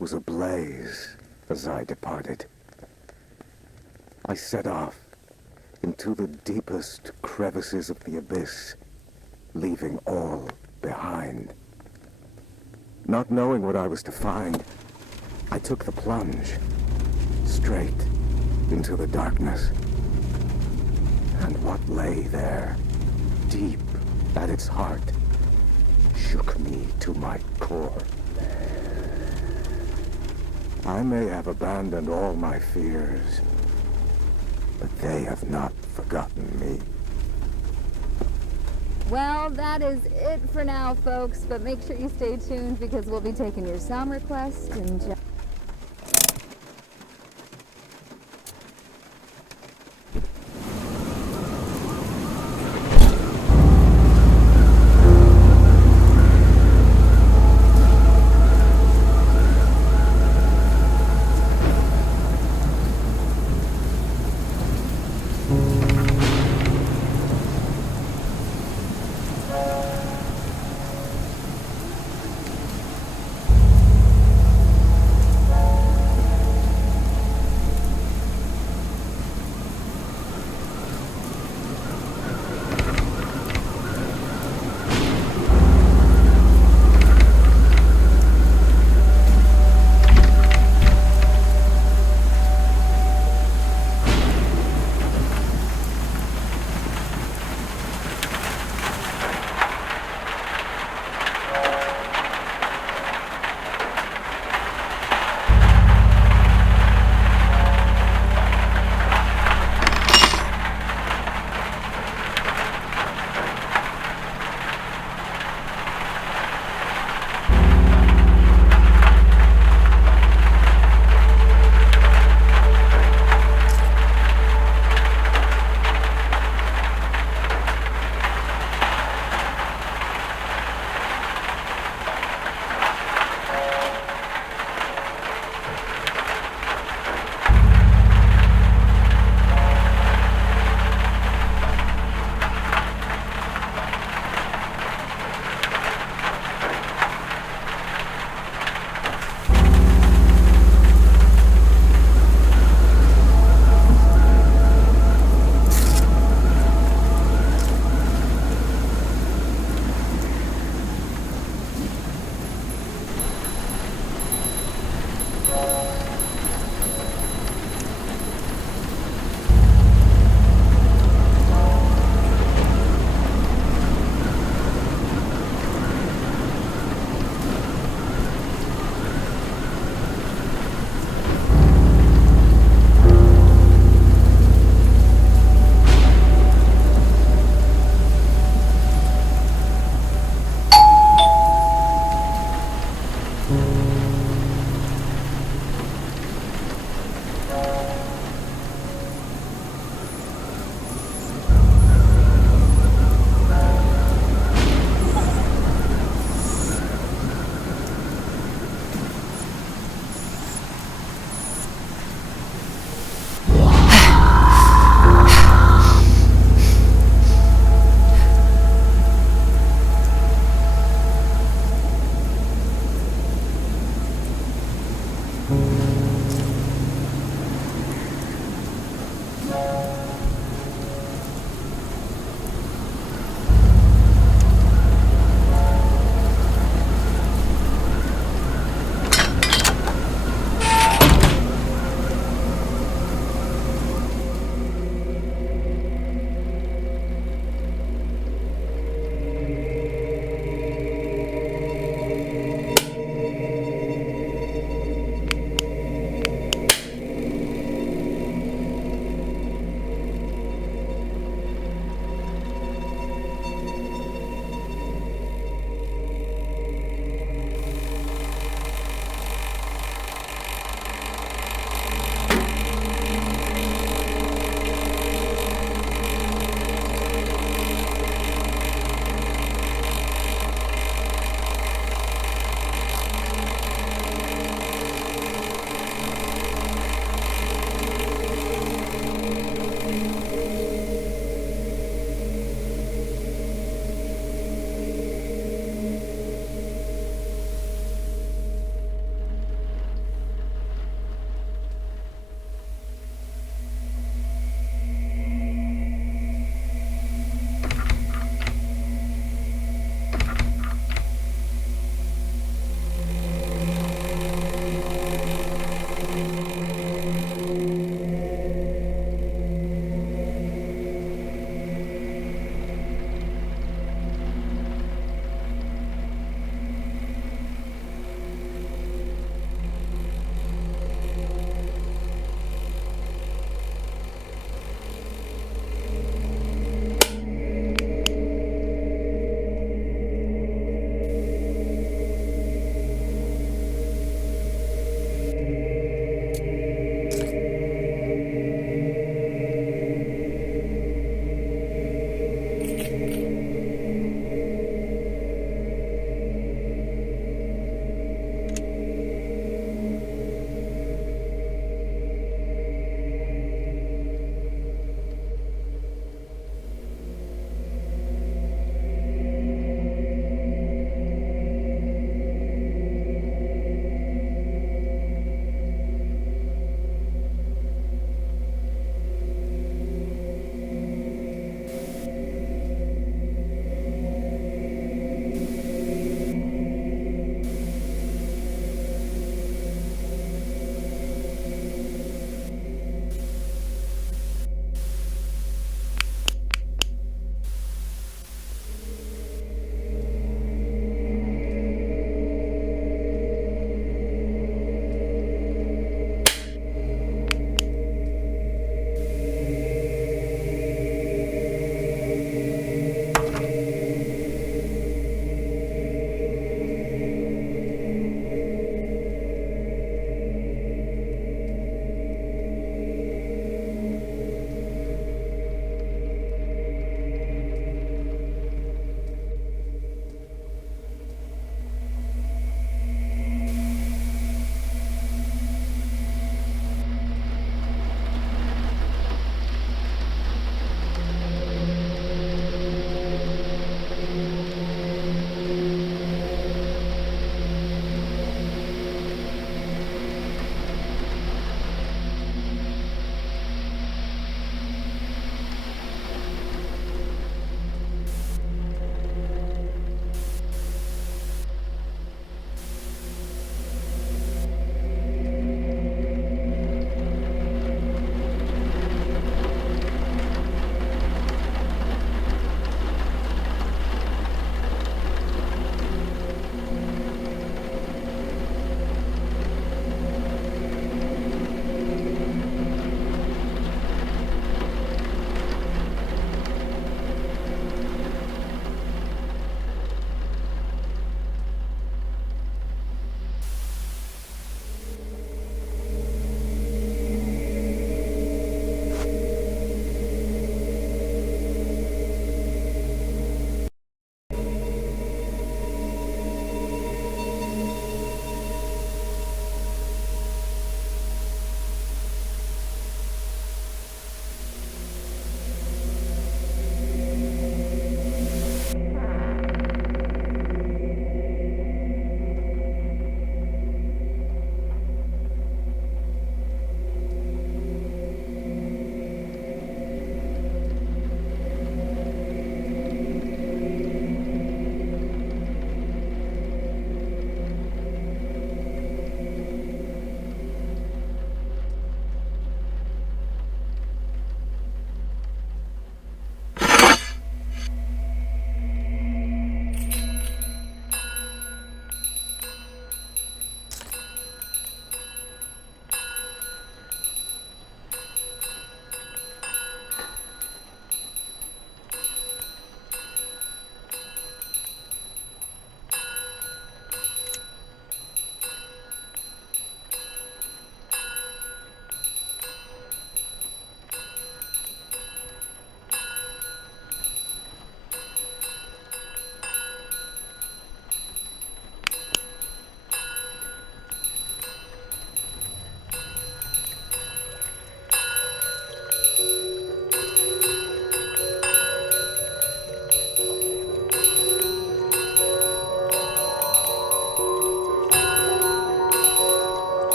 was ablaze as I departed. I set off into the deepest crevices of the abyss, leaving all behind. Not knowing what I was to find, I took the plunge, straight into the darkness. And what lay there, deep at its heart, shook me to my core. I may have abandoned all my fears, but they have not forgotten me. Well, that is it for now, folks, but make sure you stay tuned because we'll be taking your sound requests and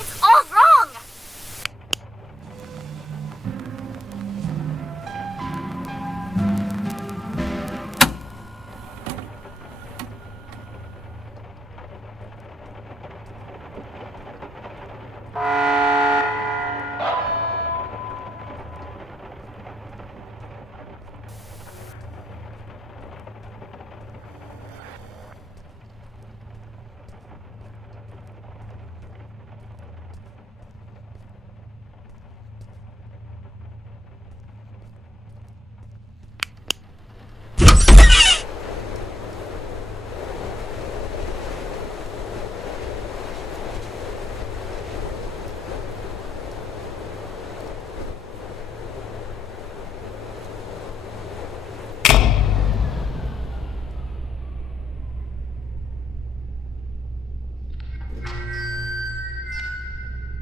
It's all wrong!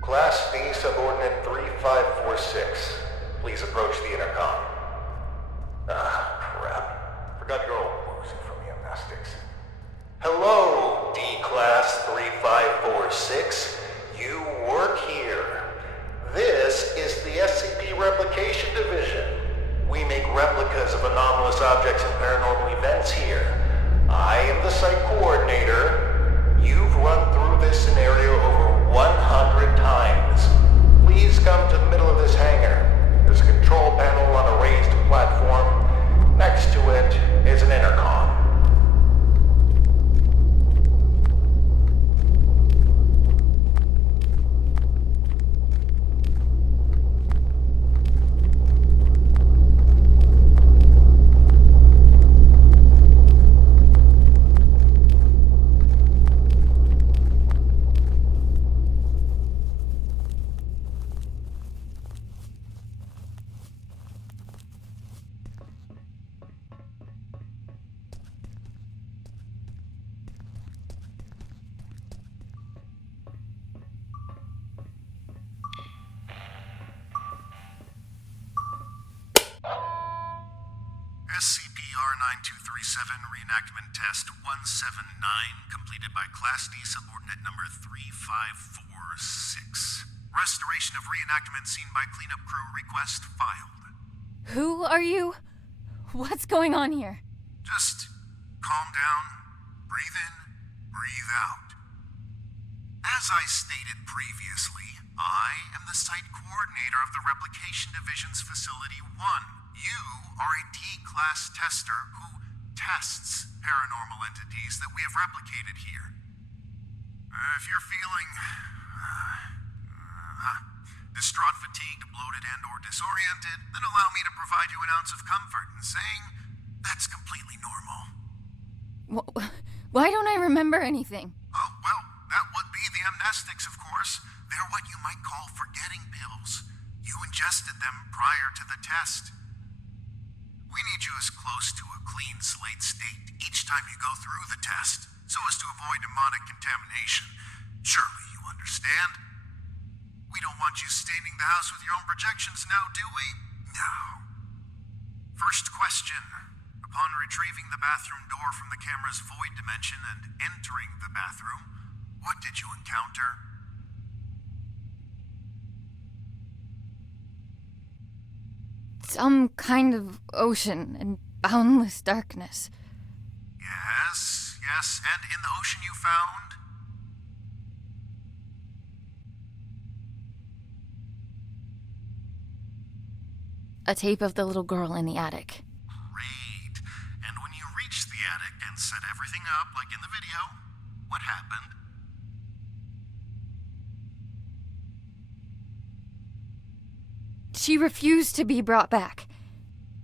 Class B subordinate 3546. Please approach the intercom. Ah, crap. Forgot you're all woozy from the amnestics. Hello, D-Class 3546. You work here. This is the SCP Replication Division. We make replicas of anomalous objects and paranormal events here. I am the site coordinator. You've run through this scenario over 100 times. Please come to the middle of this hangar. There's a control panel on a raised platform. Next to it is an intercom. SCP-R9237 Reenactment Test 179, completed by Class D Subordinate Number 3546. Restoration of reenactment seen by cleanup crew request filed. Who are you? What's going on here? Just calm down, breathe in, breathe out. As I stated previously, I am the site coordinator of the Replication Division's Facility 1. You are a D-Class tester who tests paranormal entities that we have replicated here. If you're feeling distraught, fatigued, bloated, and or disoriented, then allow me to provide you an ounce of comfort in saying that's completely normal. Why don't I remember anything? Oh, well, that would be the amnestics, of course. They're what you might call forgetting pills. You ingested them prior to the test. We need you as close to a clean slate state each time you go through the test, so as to avoid demonic contamination. Surely you understand? We don't want you staining the house with your own projections now, do we? No. First question. Upon retrieving the bathroom door from the camera's void dimension and entering the bathroom, what did you encounter? Some kind of ocean and boundless darkness. Yes, and in the ocean you found? A tape of the little girl in the attic. Great. And when you reached the attic and set everything up like in the video, what happened? She refused to be brought back.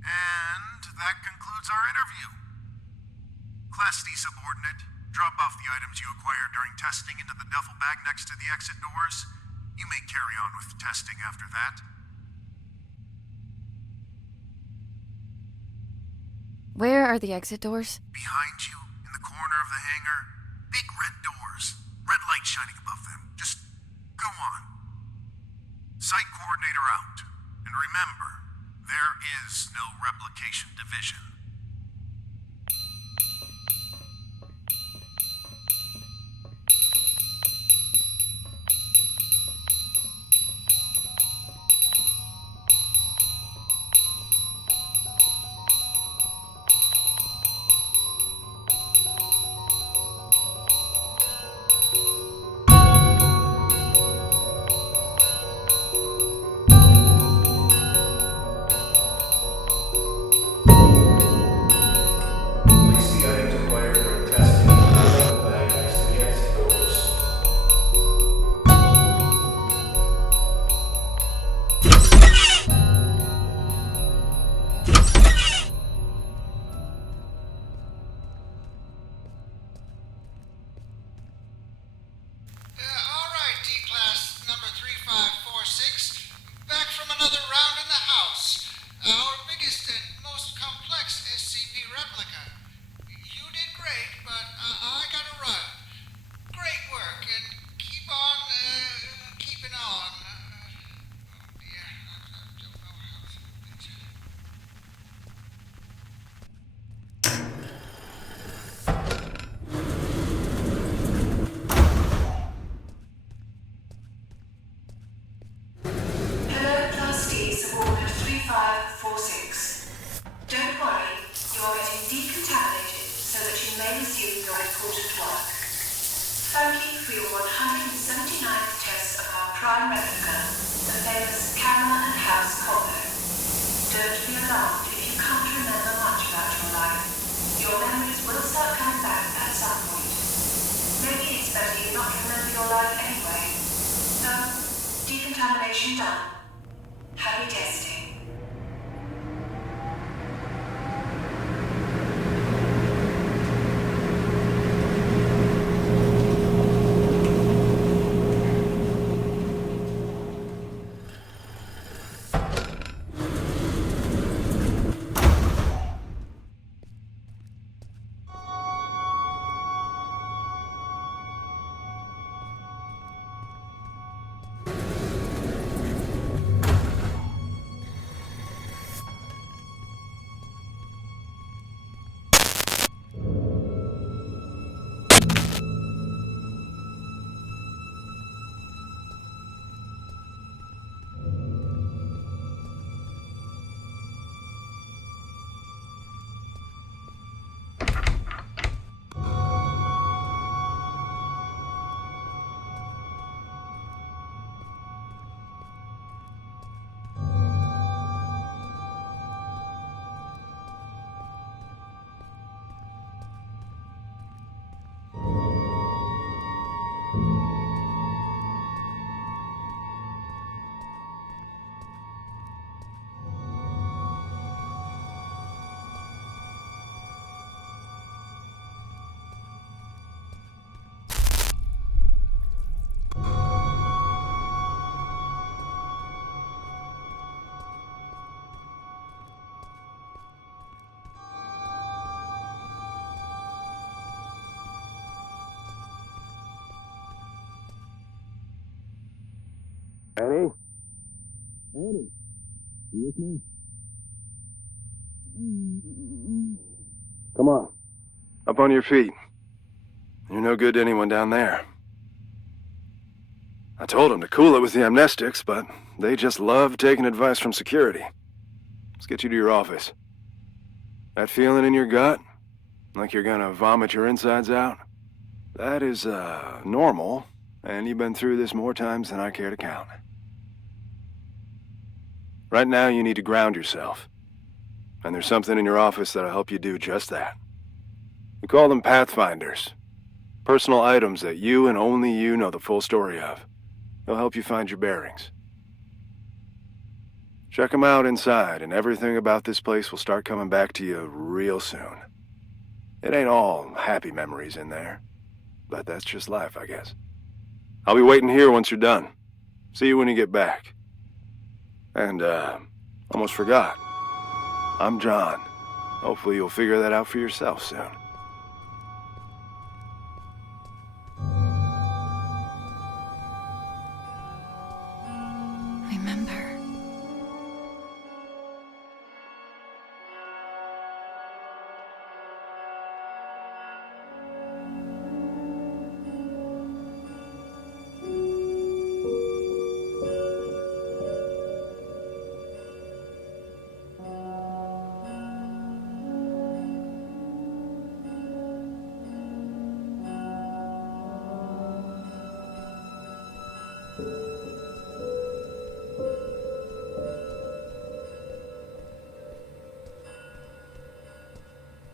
And that concludes our interview. Class D subordinate, drop off the items you acquired during testing into the duffel bag next to the exit doors. You may carry on with testing after that. Where are the exit doors? Behind you, in the corner of the hangar. Big red doors. Red light shining above them. Just go on. Site coordinator out. And remember, there is no replication division. are getting decontaminated so that you may resume your important work. Thank you for your 179th test of our prime replica, the famous camera and house combo. Don't be alarmed if you can't remember much about your life. Your memories will start coming back at some point. Maybe it's better you not remember your life anyway. So, decontamination done. Happy testing. Annie? Annie? You with me? Come on. Up on your feet. You're no good to anyone down there. I told them to cool it with the amnestics, but they just love taking advice from security. Let's get you to your office. That feeling in your gut? Like you're gonna vomit your insides out? That is, normal, and you've been through this more times than I care to count. Right now, you need to ground yourself. And there's something in your office that'll help you do just that. We call them Pathfinders. Personal items that you and only you know the full story of. They'll help you find your bearings. Check them out inside, and everything about this place will start coming back to you real soon. It ain't all happy memories in there, but that's just life, I guess. I'll be waiting here once you're done. See you when you get back. And, almost forgot. I'm John. Hopefully you'll figure that out for yourself soon. Remember.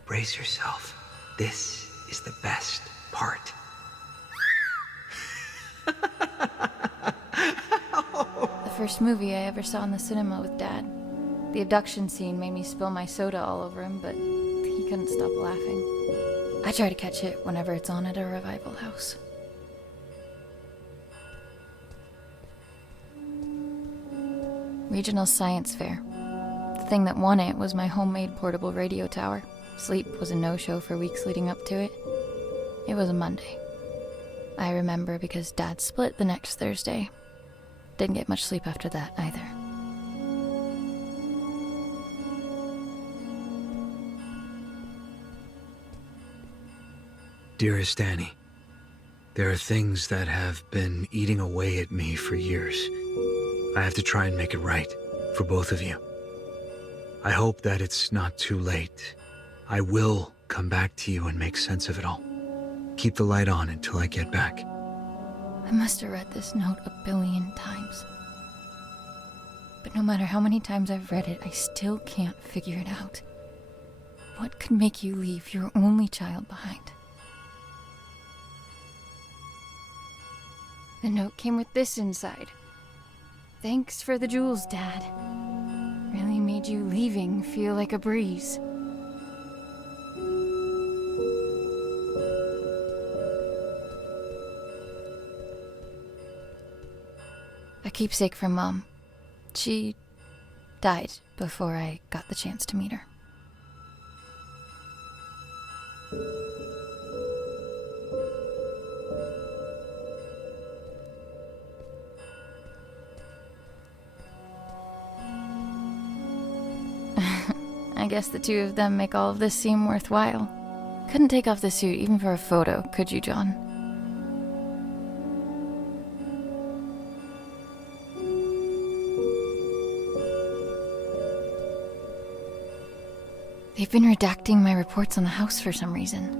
Brace yourself. This is the best part. The first movie I ever saw in the cinema with Dad. The abduction scene made me spill my soda all over him, but he couldn't stop laughing. I try to catch it whenever it's on at a revival house. Regional Science Fair. The thing that won it was my homemade portable radio tower. Sleep was a no-show for weeks leading up to it. It was a Monday. I remember because Dad split the next Thursday. Didn't get much sleep after that either. Dearest Annie, there are things that have been eating away at me for years. I have to try and make it right for both of you. I hope that it's not too late. I will come back to you and make sense of it all. Keep the light on until I get back. I must have read this note 1 billion times. But no matter how many times I've read it, I still can't figure it out. What could make you leave your only child behind? The note came with this inside. Thanks for the jewels, Dad. Really made you leaving feel like a breeze. A keepsake from Mom. She died before I got the chance to meet her. I guess the two of them make all of this seem worthwhile. Couldn't take off the suit even for a photo, could you, John? They've been redacting my reports on the house for some reason.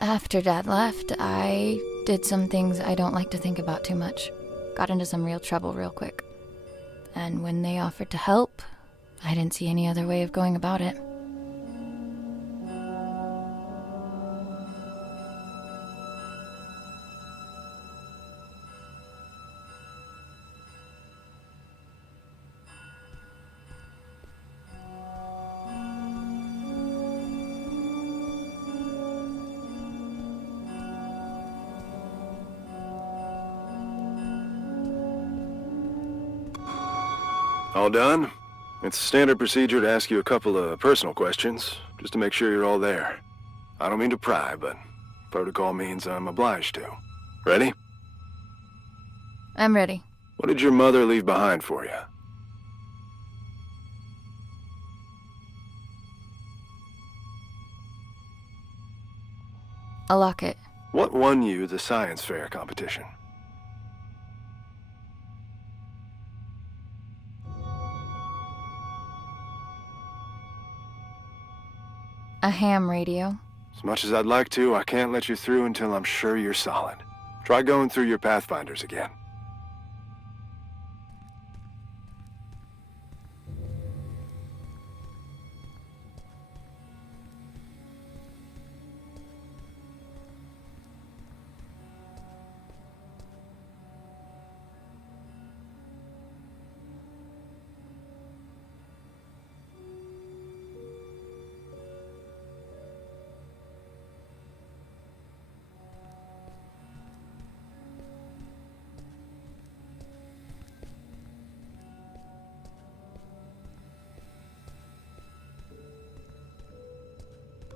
After Dad left, I did some things I don't like to think about too much. Got into some real trouble real quick. And when they offered to help, I didn't see any other way of going about it. All done? It's standard procedure to ask you a couple of personal questions, just to make sure you're all there. I don't mean to pry, but protocol means I'm obliged to. Ready? I'm ready. What did your mother leave behind for you? A locket. What won you the science fair competition? A ham radio. As much as I'd like to, I can't let you through until I'm sure you're solid. Try going through your Pathfinders again.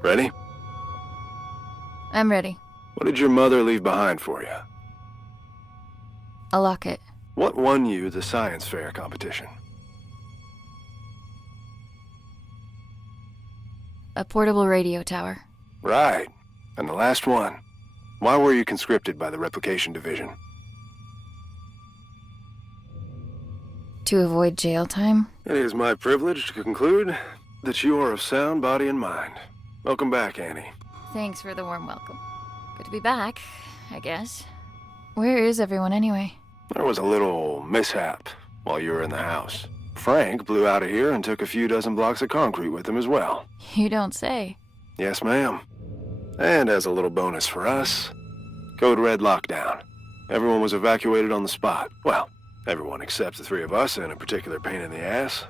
Ready? I'm ready. What did your mother leave behind for you? A locket. What won you the science fair competition? A portable radio tower. Right. And the last one. Why were you conscripted by the Replication Division? To avoid jail time? It is my privilege to conclude that you are of sound body and mind. Welcome back, Annie. Thanks for the warm welcome. Good to be back, I guess. Where is everyone anyway? There was a little mishap while you were in the house. Frank blew out of here and took a few dozen blocks of concrete with him as well. You don't say. Yes, ma'am. And as a little bonus for us, Code Red lockdown. Everyone was evacuated on the spot. Well, everyone except the three of us and a particular pain in the ass.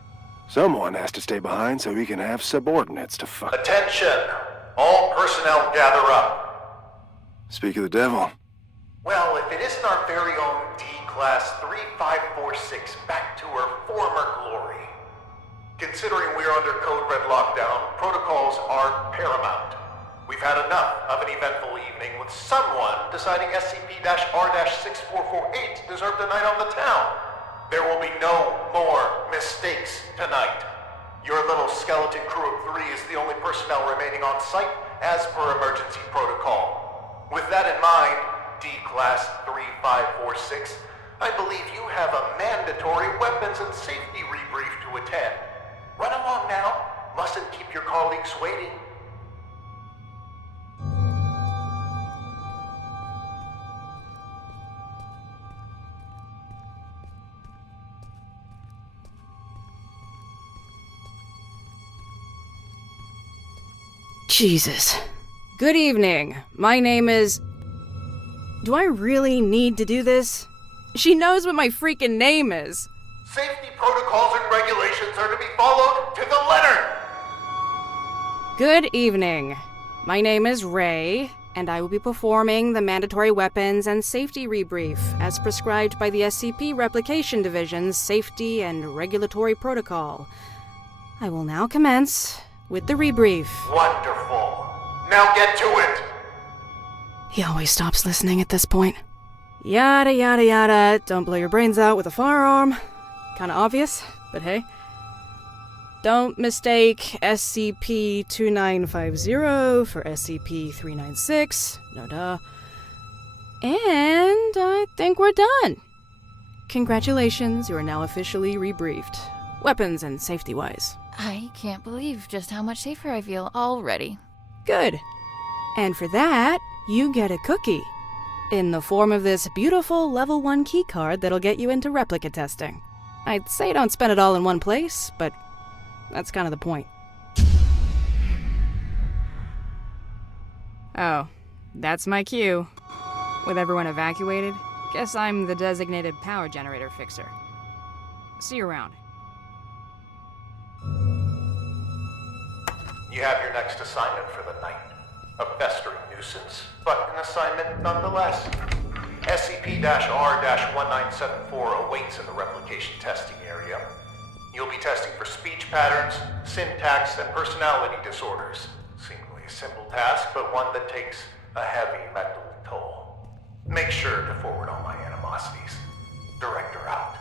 Someone has to stay behind so we can have subordinates to fuck. Attention! All personnel gather up. Speak of the devil. Well, if it isn't our very own D-Class 3546 back to her former glory. Considering we're under Code Red lockdown, protocols are paramount. We've had enough of an eventful evening with someone deciding SCP-R-6448 deserved a night on the town. There will be no more mistakes tonight. Your little skeleton crew of 3 is the only personnel remaining on site as per emergency protocol. With that in mind, D-Class 3546, I believe you have a mandatory weapons and safety rebrief to attend. Run along now. Mustn't keep your colleagues waiting. Jesus. Good evening. My name is... Do I really need to do this? She knows what my freaking name is. Safety protocols and regulations are to be followed to the letter! Good evening. My name is Ray, and I will be performing the mandatory weapons and safety rebrief as prescribed by the SCP Replication Division's Safety and Regulatory Protocol. I will now commence with the rebrief. Wonderful. Now get to it! He always stops listening at this point. Yada yada yada, don't blow your brains out with a firearm. Kinda obvious, but hey. Don't mistake SCP-2950 for SCP-396, no duh. And I think we're done. Congratulations, you are now officially rebriefed. Weapons and safety-wise. I can't believe just how much safer I feel already. Good. And for that, you get a cookie. In the form of this beautiful level 1 keycard that'll get you into replica testing. I'd say don't spend it all in one place, but that's kind of the point. Oh, that's my cue. With everyone evacuated, guess I'm the designated power generator fixer. See you around. You have your next assignment for the night. A festering nuisance, but an assignment nonetheless. SCP-R-1974 awaits in the replication testing area. You'll be testing for speech patterns, syntax, and personality disorders. Seemingly a simple task, but one that takes a heavy mental toll. Make sure to forward all my animosities. Director out.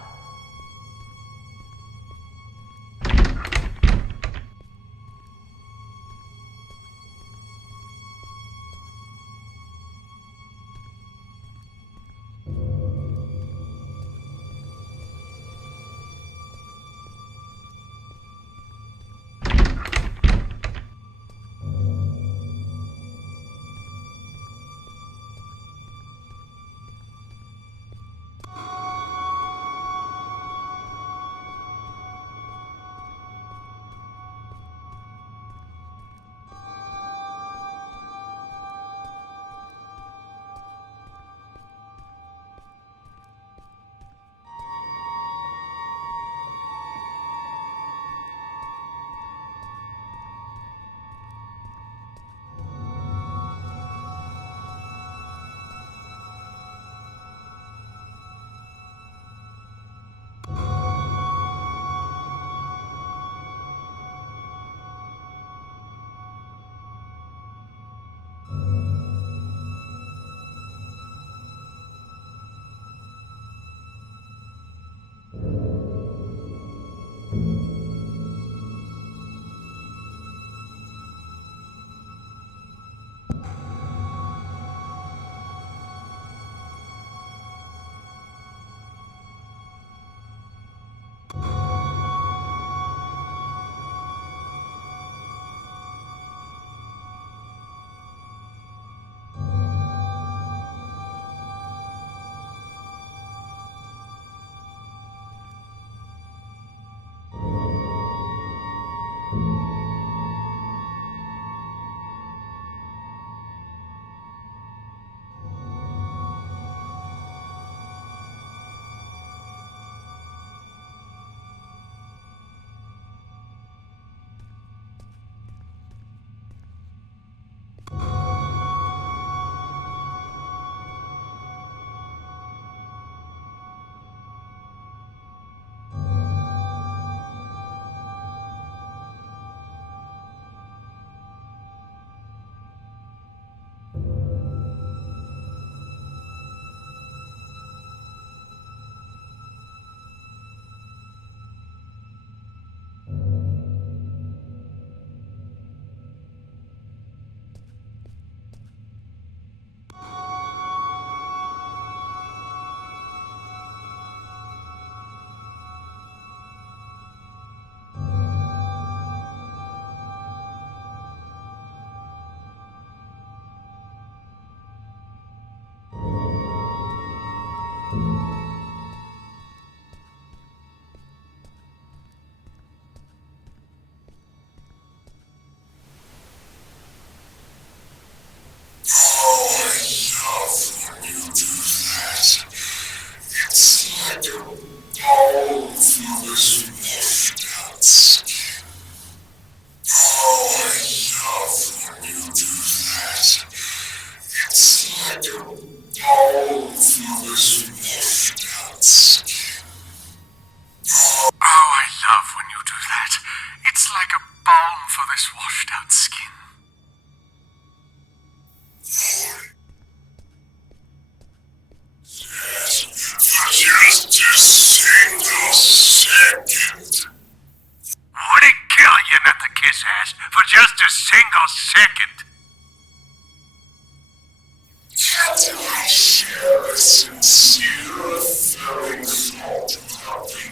sincere thanks for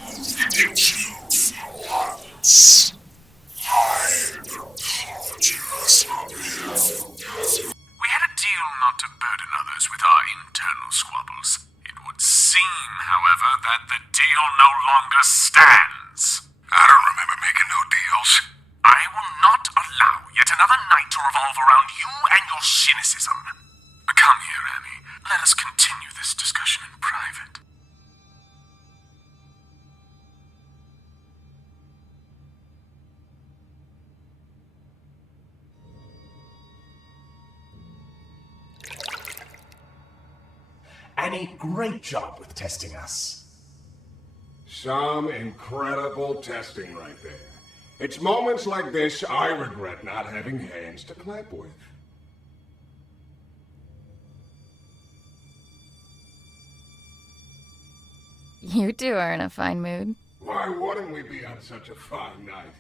individuals once. I apologize on behalf of Catherine. We had a deal not to burden others with our internal squabbles. It would seem, however, that the deal no longer stands. I don't remember making no deals. I will not allow yet another night to revolve around you and your cynicism. Come here, Amy. Let us continue this discussion in private. Annie, great job with testing us. Some incredible testing right there. It's moments like this I regret not having hands to clap with. You two are in a fine mood. Why wouldn't we be on such a fine night?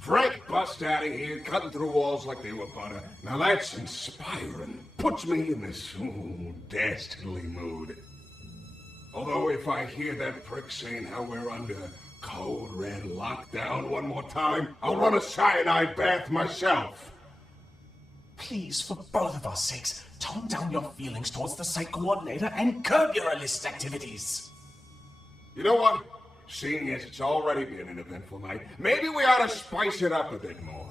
Frank bust out of here, cutting through walls like they were butter. Now that's inspiring. Puts me in this dastardly mood. Although if I hear that prick saying how we're under code red lockdown one more time, I'll run a cyanide bath myself. Please, for both of our sakes, tone down your feelings towards the site coordinator and curb your illicit activities. You know what? Seeing as it's already been an eventful night, maybe we ought to spice it up a bit more.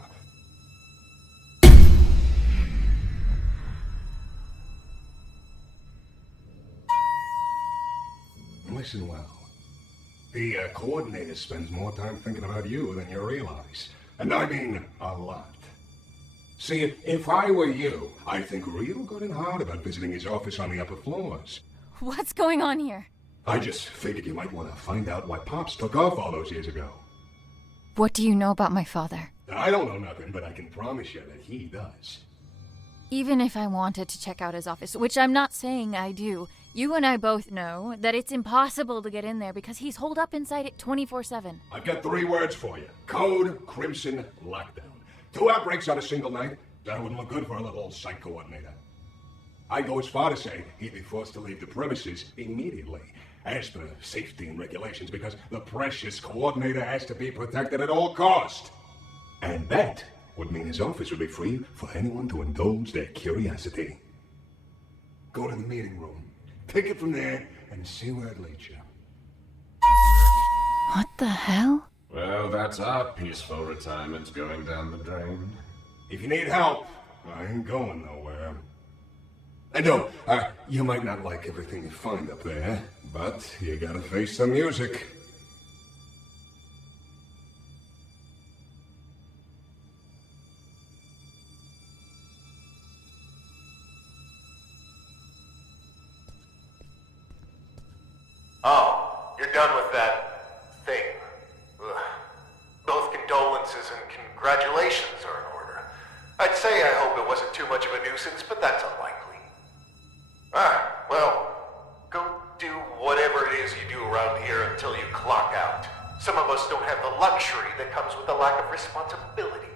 Listen well. The coordinator spends more time thinking about you than you realize. And I mean a lot. See, if I were you, I'd think real good and hard about visiting his office on the upper floors. What's going on here? I just figured you might want to find out why Pops took off all those years ago. What do you know about my father? I don't know nothing, but I can promise you that he does. Even if I wanted to check out his office, which I'm not saying I do, you and I both know that it's impossible to get in there because he's holed up inside it 24/7. I've got 3 words for you. Code Crimson Lockdown. 2 outbreaks on a single night? That wouldn't look good for a little site coordinator. I'd go as far to say he'd be forced to leave the premises immediately, as per safety and regulations, because the precious coordinator has to be protected at all cost. And that would mean his office would be free for anyone to indulge their curiosity. Go to the meeting room, pick it from there, and see where it leads you. What the hell? Well, that's our peaceful retirement going down the drain. If you need help, I ain't going nowhere. And no, you might not like everything you find up there, but you gotta face the music. Oh, you're done with that thing. Ugh. Both condolences and congratulations are in order. I'd say I hope it wasn't too much of a nuisance, but that's unlikely. Well, go do whatever it is you do around here until you clock out. Some of us don't have the luxury that comes with a lack of responsibility.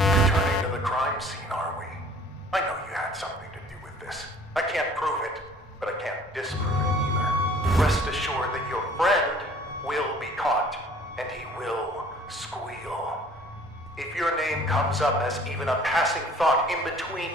Returning to the crime scene, are we? I know you had something to do with this. I can't prove it, but I can't disprove it either. Rest assured that your friend will be caught, and he will squeal. If your name comes up as even a passing thought in between...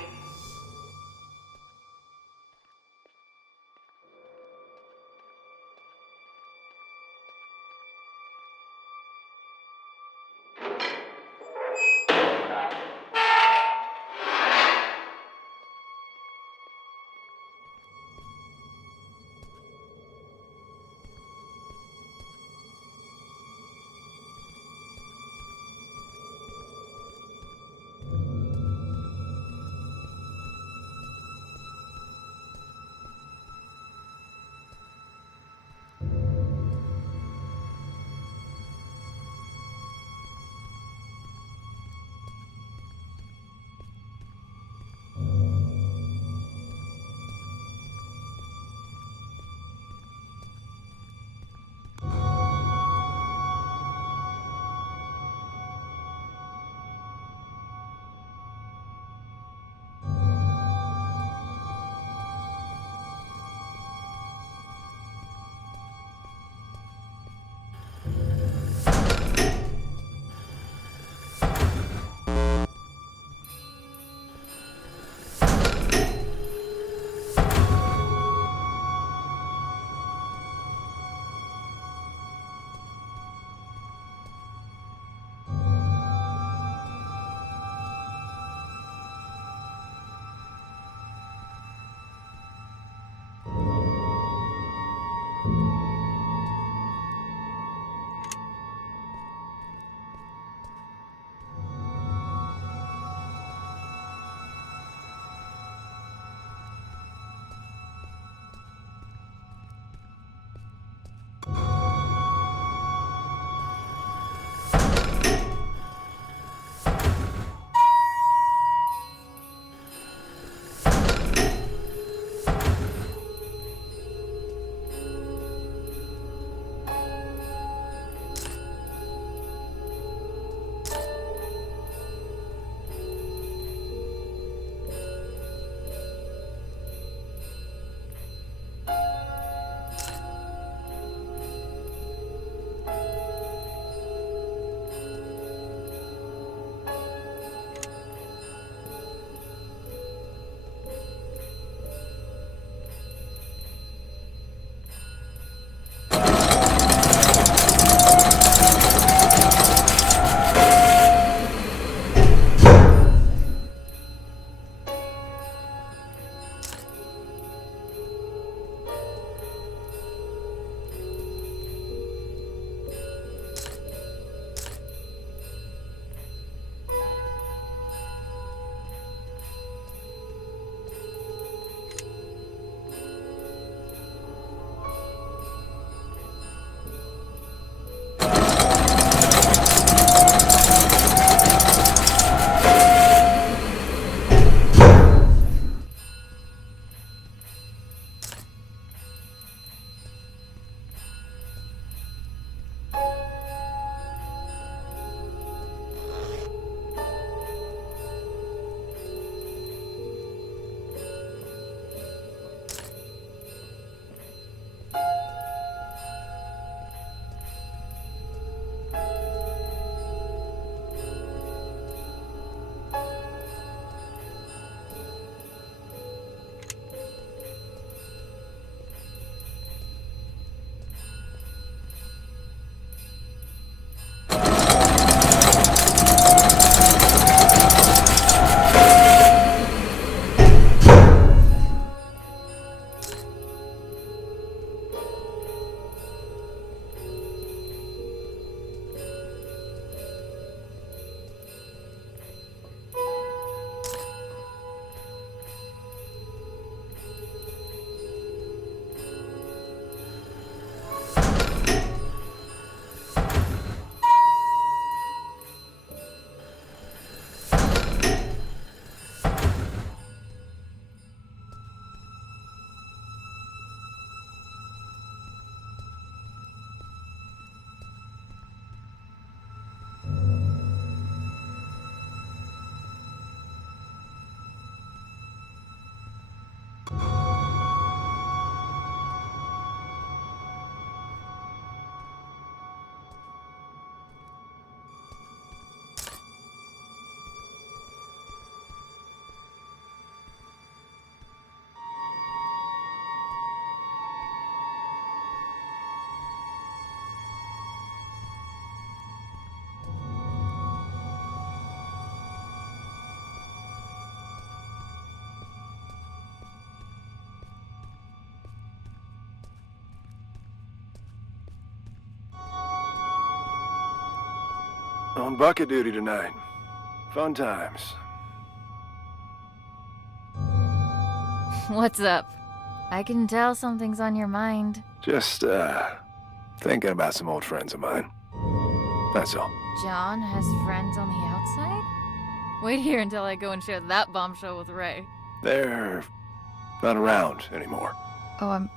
On bucket duty tonight. Fun times. What's up? I can tell something's on your mind. Just, thinking about some old friends of mine. That's all. John has friends on the outside? Wait here until I go and share that bombshell with Ray. They're not around anymore. Oh,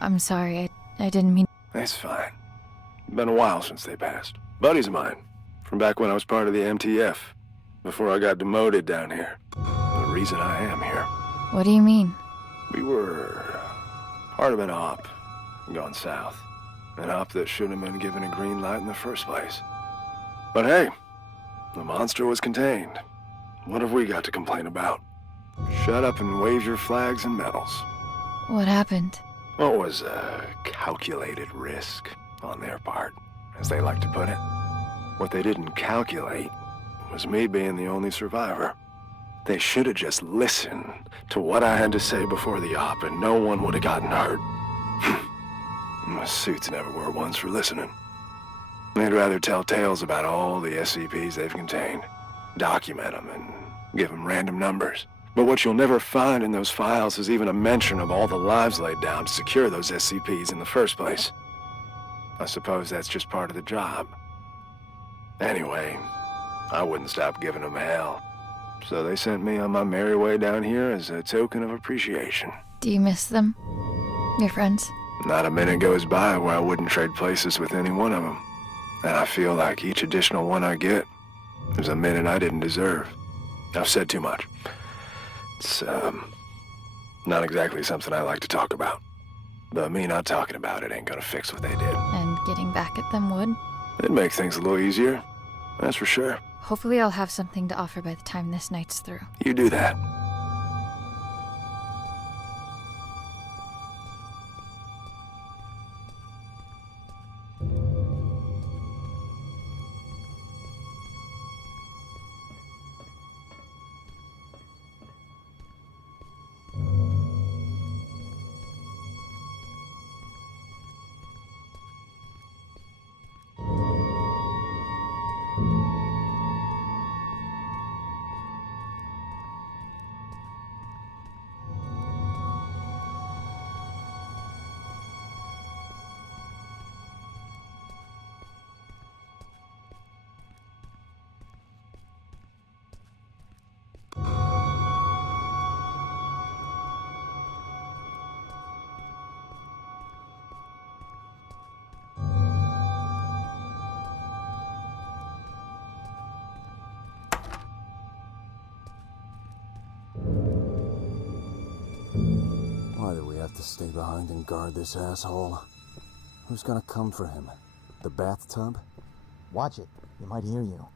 I'm sorry. I didn't mean... It's fine. Been a while since they passed. Buddies of mine, from back when I was part of the MTF, before I got demoted down here. The reason I am here. What do you mean? We were part of an op gone south. An op that shouldn't have been given a green light in the first place. But hey, the monster was contained. What have we got to complain about? Shut up and wave your flags and medals. What happened? What was a calculated risk on their part, as they like to put it. What they didn't calculate was me being the only survivor. They should have just listened to what I had to say before the op, and no one would have gotten hurt. My suits never were ones for listening. They'd rather tell tales about all the SCPs they've contained, document them, and give them random numbers. But what you'll never find in those files is even a mention of all the lives laid down to secure those SCPs in the first place. I suppose that's just part of the job. Anyway, I wouldn't stop giving them hell. So they sent me on my merry way down here as a token of appreciation. Do you miss them? Your friends? Not a minute goes by where I wouldn't trade places with any one of them. And I feel like each additional one I get is a minute I didn't deserve. I've said too much. It's, not exactly something I like to talk about. But me not talking about it ain't gonna fix what they did. And getting back at them would? It'd make things a little easier, that's for sure. Hopefully I'll have something to offer by the time this night's through. You do that. Why do we have to stay behind and guard this asshole? Who's gonna come for him? The bathtub? Watch it. He might hear you.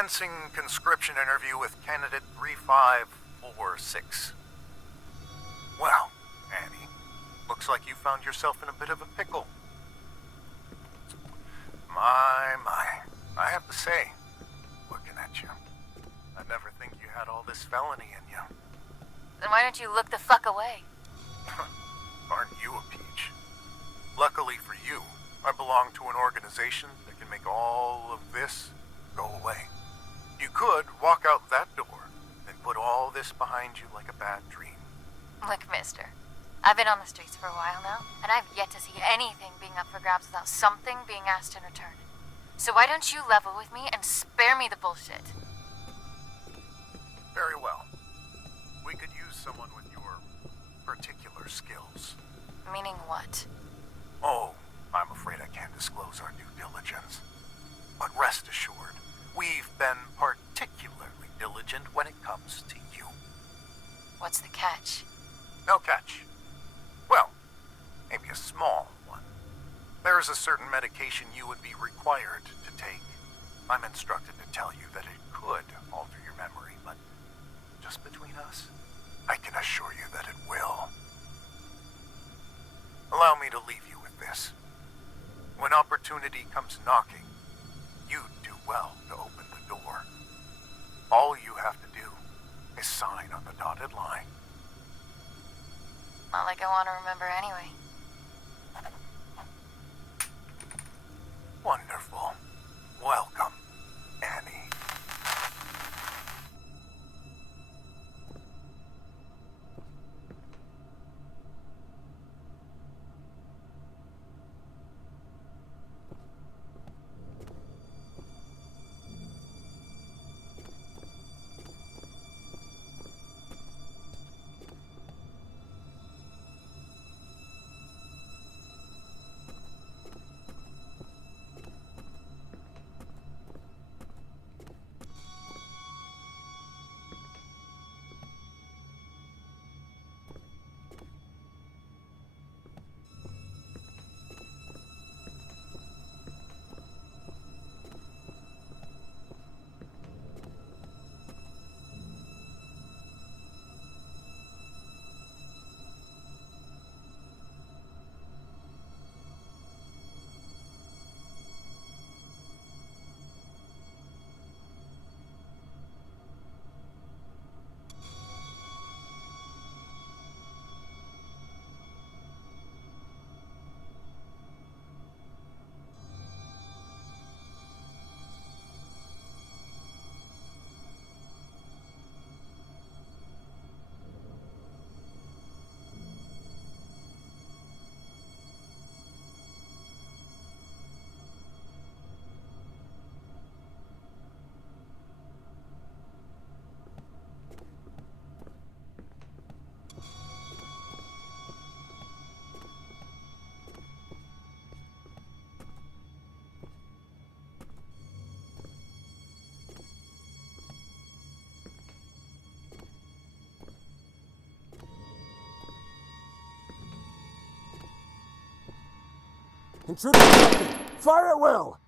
Commencing conscription interview with candidate 3546. Well, Annie, looks like you found yourself in a bit of a pickle. My. I have to say, looking at you, I never think you had all this felony in you. Then why don't you look the fuck away? Aren't you a peach? Luckily for you, I belong to an organization that can make all of this go away. You could walk out that door and put all this behind you like a bad dream. Look, mister, I've been on the streets for a while now, and I've yet to see anything being up for grabs without something being asked in return. So why don't you level with me and spare me the bullshit? Very well. We could use someone with your particular skills. Meaning what? Oh, I'm afraid I can't disclose our due diligence. But rest assured, we've been particularly diligent when it comes to you. What's the catch? No catch. Well, maybe a small one. There is a certain medication you would be required to take. I'm instructed to tell you that it could alter your memory, but just between us, I can assure you that it will. Allow me to leave you with this. When opportunity comes knocking, you'd do well to open the door. All you have to do is sign on the dotted line. Not like I want to remember anyway. Wonderful. Welcome, Annie. Intruder detected! Fire at will!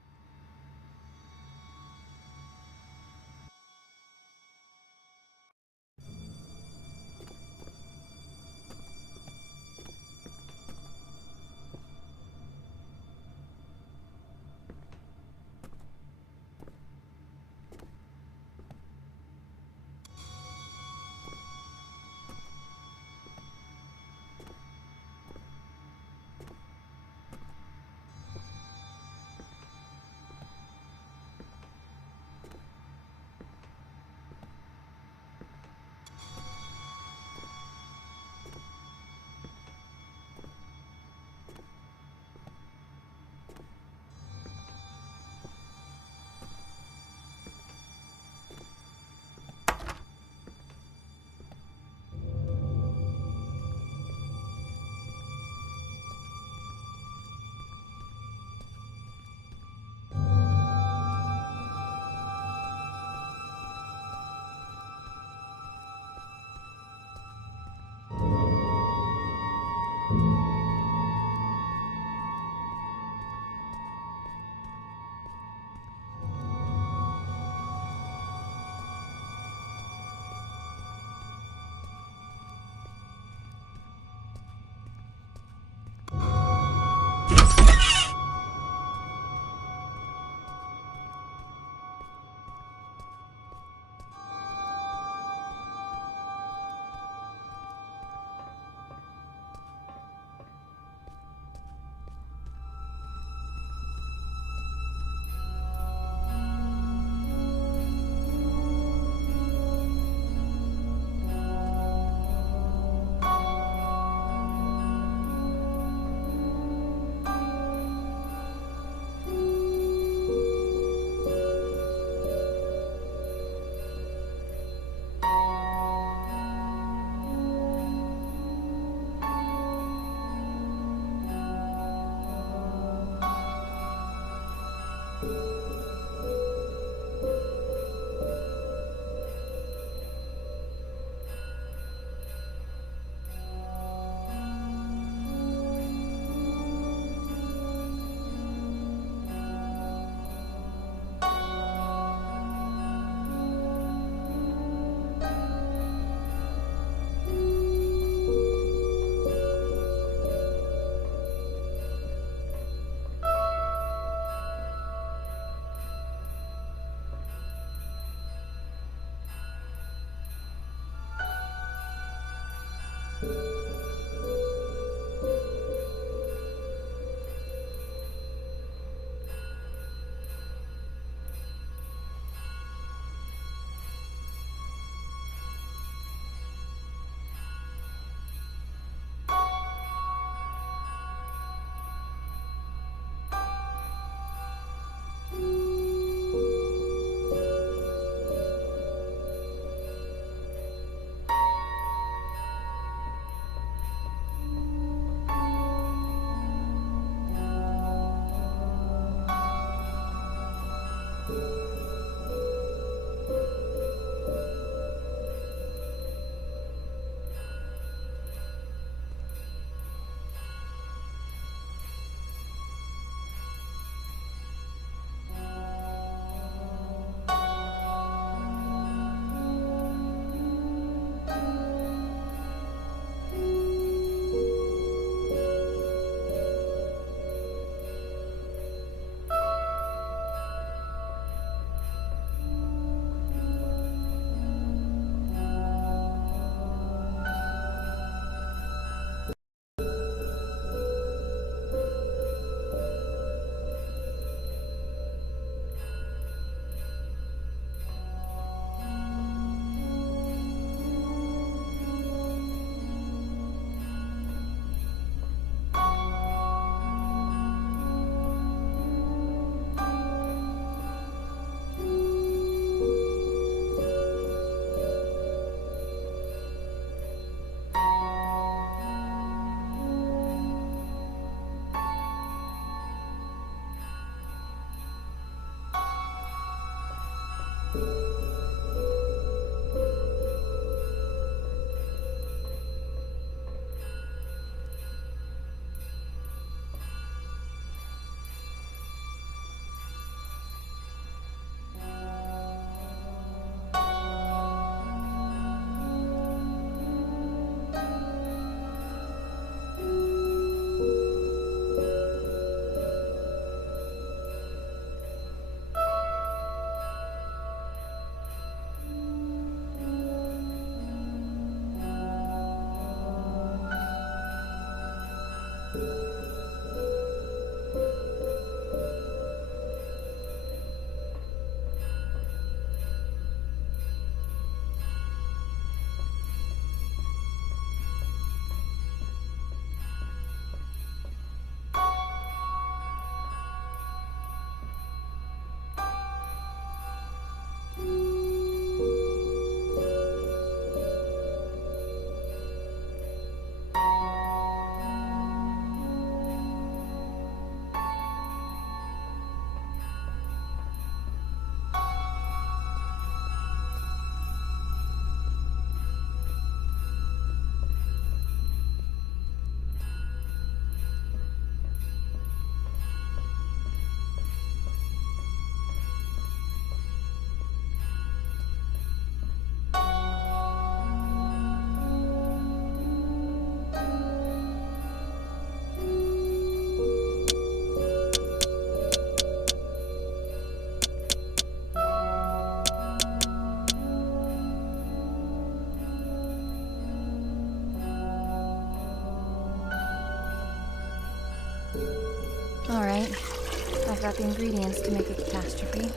got the ingredients to make a catastrophe.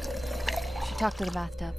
Should talk to the bathtub.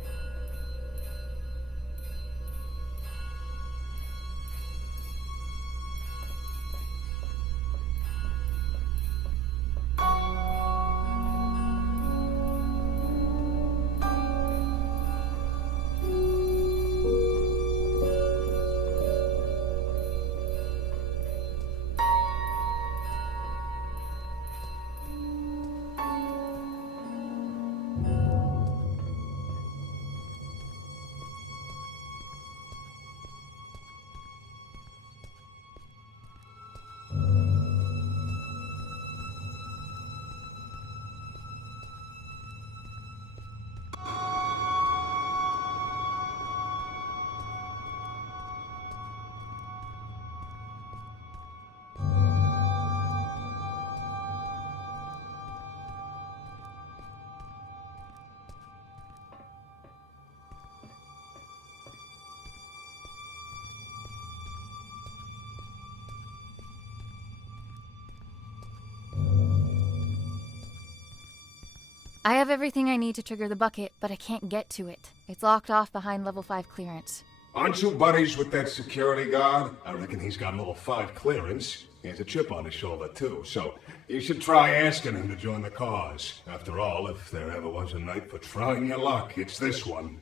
I have everything I need to trigger the bucket, but I can't get to it. It's locked off behind level 5 clearance. Aren't you buddies with that security guard? I reckon he's got level 5 clearance. He has a chip on his shoulder, too, so you should try asking him to join the cause. After all, if there ever was a night for trying your luck, it's this one.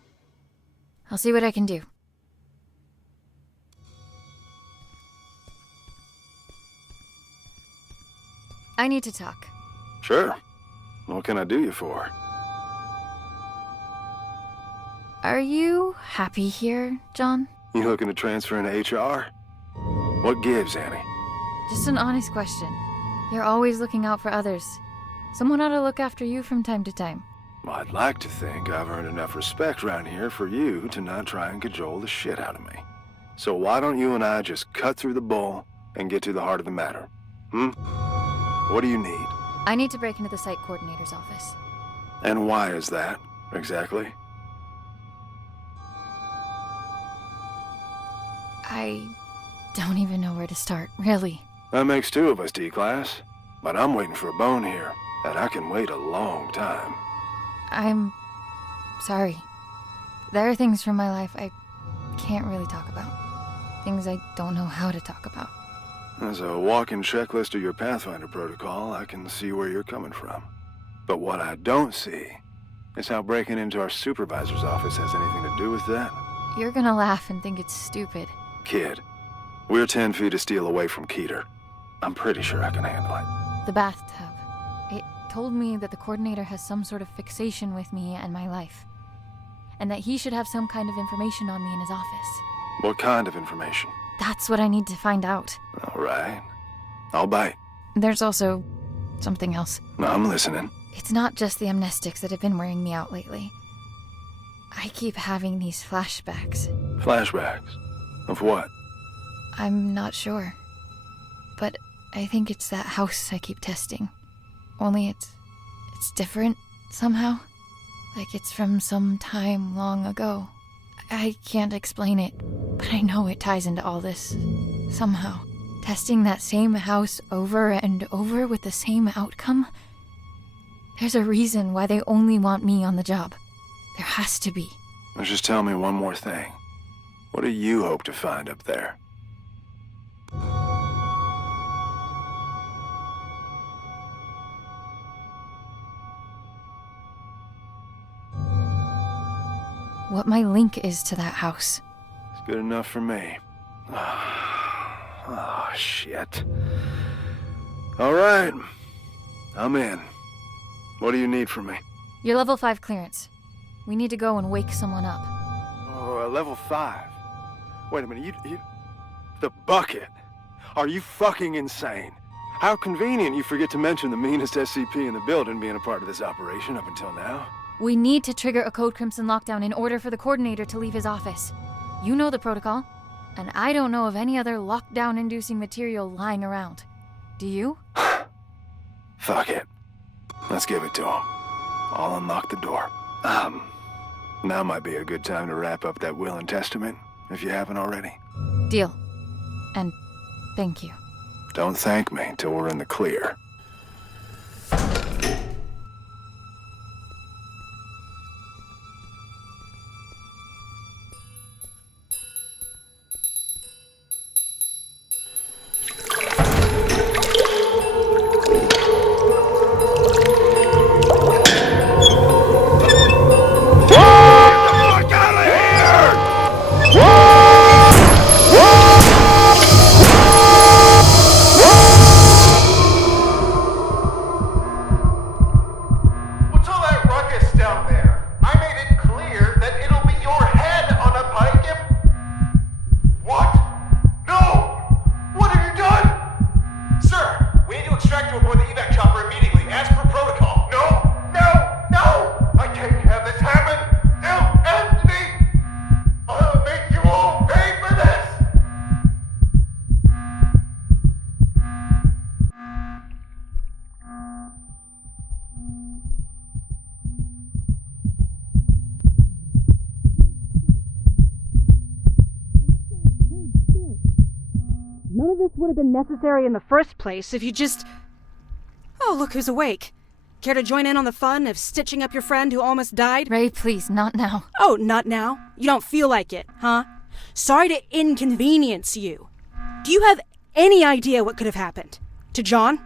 I'll see what I can do. I need to talk. Sure. What can I do you for? Are you happy here, John? You looking to transfer into HR? What gives, Annie? Just an honest question. You're always looking out for others. Someone ought to look after you from time to time. Well, I'd like to think I've earned enough respect around here for you to not try and cajole the shit out of me. So why don't you and I just cut through the bull and get to the heart of the matter? What do you need? I need to break into the site coordinator's office. And why is that, exactly? I don't even know where to start, really. That makes two of us, D-Class. But I'm waiting for a bone here, and I can wait a long time. I'm sorry. There are things from my life I can't really talk about. Things I don't know how to talk about. As a walking checklist of your Pathfinder protocol, I can see where you're coming from. But what I don't see is how breaking into our supervisor's office has anything to do with that. You're gonna laugh and think it's stupid. Kid, we're 10 feet of steel away from Keter. I'm pretty sure I can handle it. The bathtub. It told me that the coordinator has some sort of fixation with me and my life. And that he should have some kind of information on me in his office. What kind of information? That's what I need to find out. All right. I'll bite. There's also something else. I'm listening. It's not just the amnestics that have been wearing me out lately. I keep having these flashbacks. Flashbacks? Of what? I'm not sure. But I think it's that house I keep testing. Only it's different somehow. Like it's from some time long ago. I can't explain it, but I know it ties into all this somehow. Testing that same house over and over with the same outcome? There's a reason why they only want me on the job. There has to be. Now just tell me one more thing. What do you hope to find up there? What my link is to that house. It's good enough for me. Oh, shit. All right. I'm in. What do you need from me? Your level 5 clearance. We need to go and wake someone up. Oh, level 5. Wait a minute, you... The bucket? Are you fucking insane? How convenient you forget to mention the meanest SCP in the building being a part of this operation up until now. We need to trigger a Code Crimson lockdown in order for the coordinator to leave his office. You know the protocol, and I don't know of any other lockdown-inducing material lying around. Do you? Fuck it. Let's give it to him. I'll unlock the door. Now might be a good time to wrap up that will and testament, if you haven't already. Deal. And thank you. Don't thank me till we're in the clear. None of this would have been necessary in the first place if you just... Oh, look who's awake. Care to join in on the fun of stitching up your friend who almost died? Ray, please, not now. Oh, not now? You don't feel like it, huh? Sorry to inconvenience you. Do you have any idea what could have happened? To John?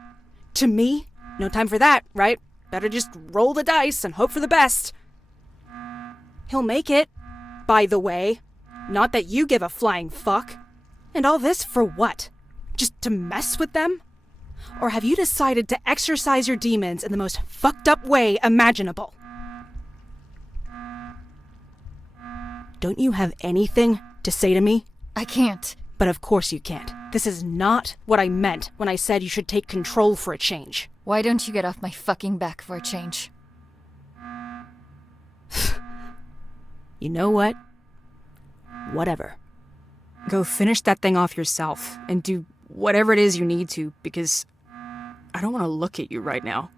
To me? No time for that, right? Better just roll the dice and hope for the best. He'll make it, by the way. Not that you give a flying fuck. And all this for what? Just to mess with them? Or have you decided to exercise your demons in the most fucked up way imaginable? Don't you have anything to say to me? I can't. But of course you can't. This is not what I meant when I said you should take control for a change. Why don't you get off my fucking back for a change? You know what? Whatever. Go finish that thing off yourself and do whatever it is you need to, because I don't want to look at you right now.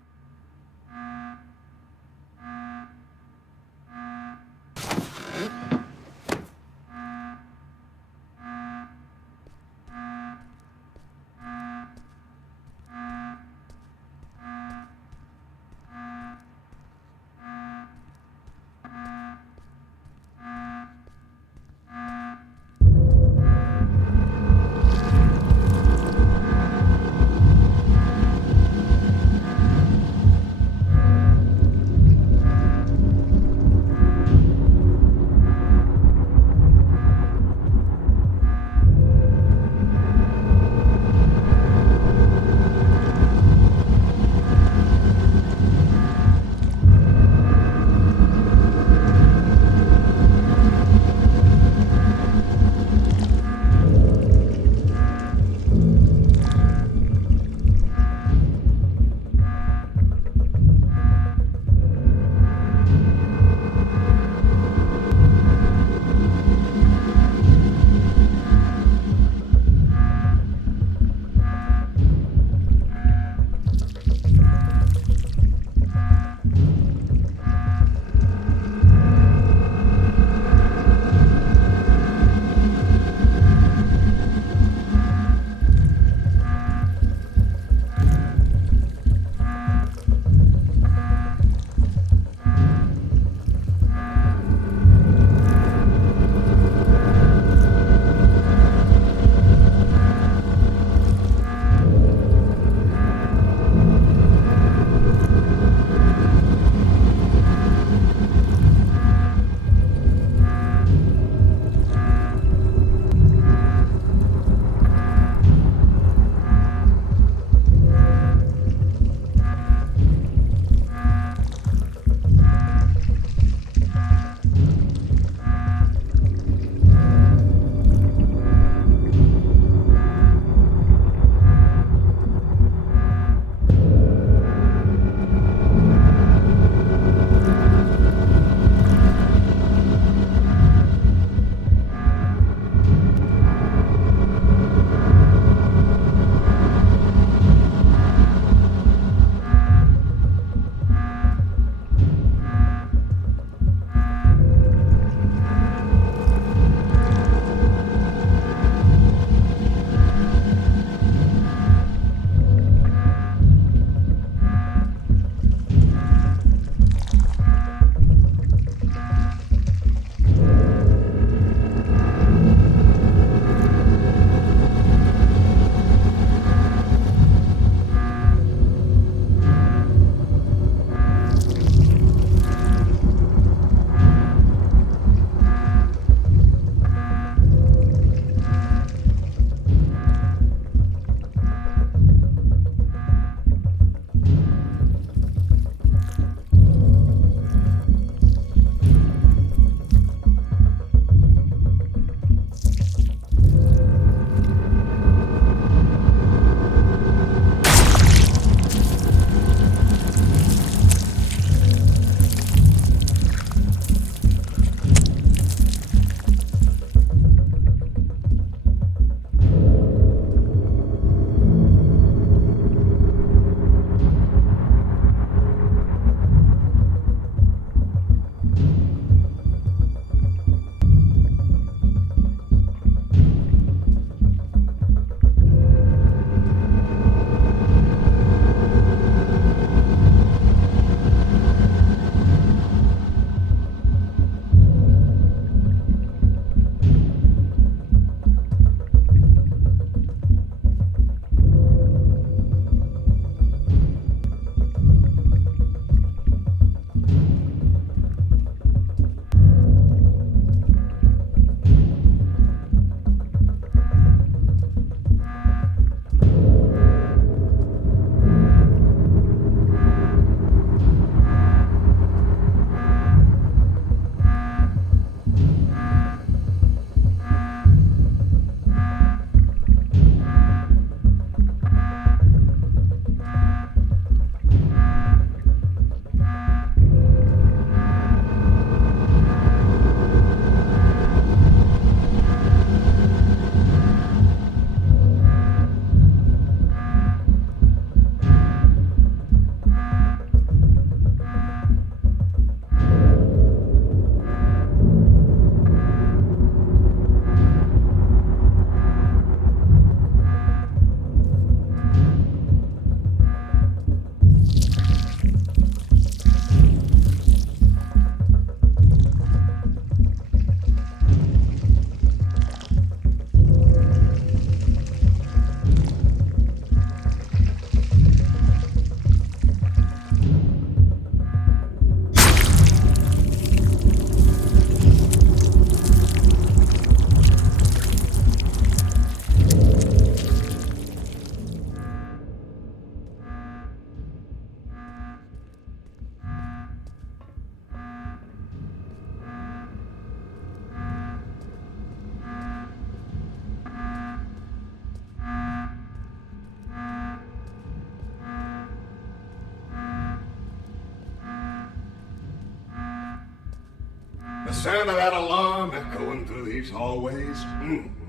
sound of that alarm echoing through these hallways?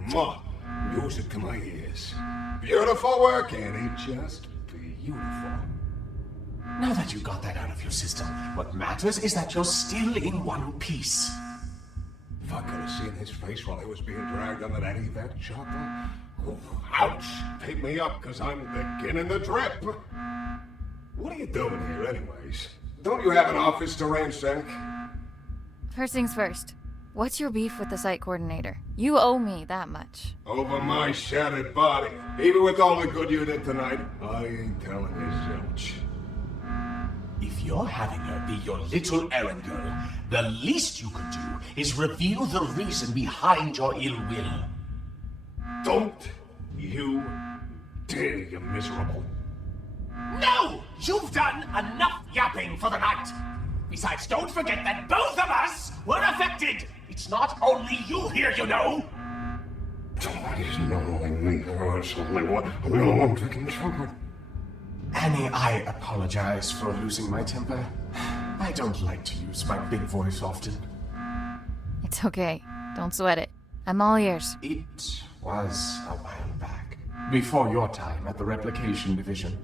Mwah. Music to my ears. Beautiful work, Annie. Just beautiful. Now that you got that out of your system, what matters is that you're still in one piece. If I could have seen his face while he was being dragged under that evac chopper. Oh, ouch! Pick me up, because I'm beginning to drip. What are you doing here, anyways? Don't you have an office to ransack? First things first. What's your beef with the site coordinator? You owe me that much. Over my shattered body. Even with all the good you did tonight, I ain't telling you zilch. If you're having her be your little errand girl, the least you could do is reveal the reason behind your ill will. Don't you dare, you miserable. No! You've done enough yapping for the night! Besides, don't forget that both of us were affected! It's not only you here, you know! It's not only me, it's only one. I'm the only one taking this one. Annie, I apologize for losing my temper. I don't like to use my big voice often. It's okay. Don't sweat it. I'm all ears. It was a while back, before your time at the Replication Division,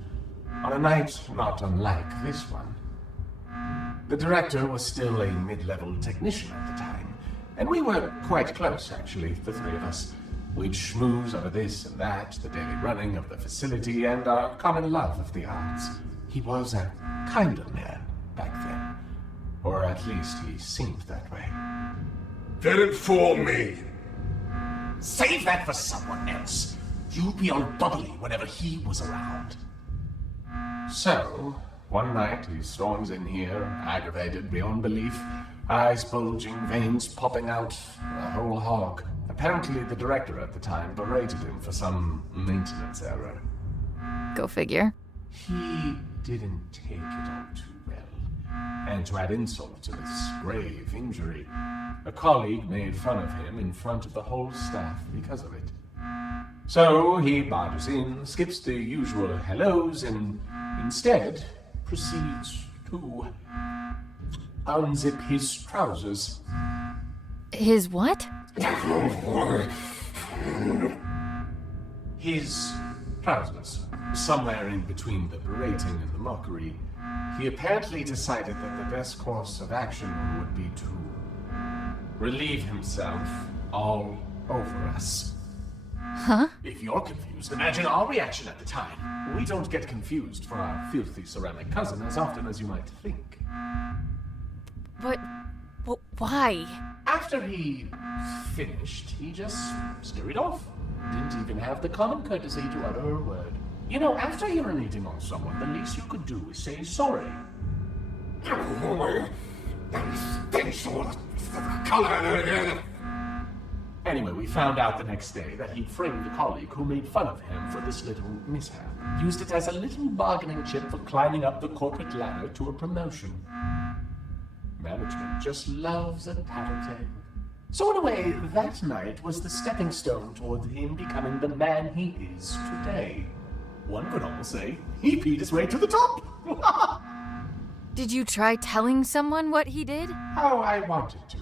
on a night not unlike this one. The director was still a mid-level technician at the time, and we were quite close, actually, the three of us. We'd schmooze over this and that, the daily running of the facility, and our common love of the arts. He was a kinder man back then, or at least he seemed that way. Didn't fool me. Save that for someone else. You'd be all bubbly whenever he was around. So, one night he storms in here, aggravated beyond belief, eyes bulging, veins popping out, a whole hog. Apparently the director at the time berated him for some maintenance error. Go figure. He didn't take it all too well. And to add insult to this grave injury, a colleague made fun of him in front of the whole staff because of it. So he barges in, skips the usual hellos, and instead proceeds to unzip his trousers. His what? His trousers. Somewhere in between the berating and the mockery, he apparently decided that the best course of action would be to relieve himself all over us. Huh? If you're confused, imagine our reaction at the time. We don't get confused for our filthy ceramic cousin as often as you might think. But why? After he finished, he just scurried off. Didn't even have the common courtesy to utter a word. You know, after urinating on someone, the least you could do is say sorry. Anyway, we found out the next day that he'd framed a colleague who made fun of him for this little mishap. Used it as a little bargaining chip for climbing up the corporate ladder to a promotion. Management just loves a tattletale. So in a way, that night was the stepping stone toward him becoming the man he is today. One could almost say he peed his way to the top. Did you try telling someone what he did? Oh, I wanted to,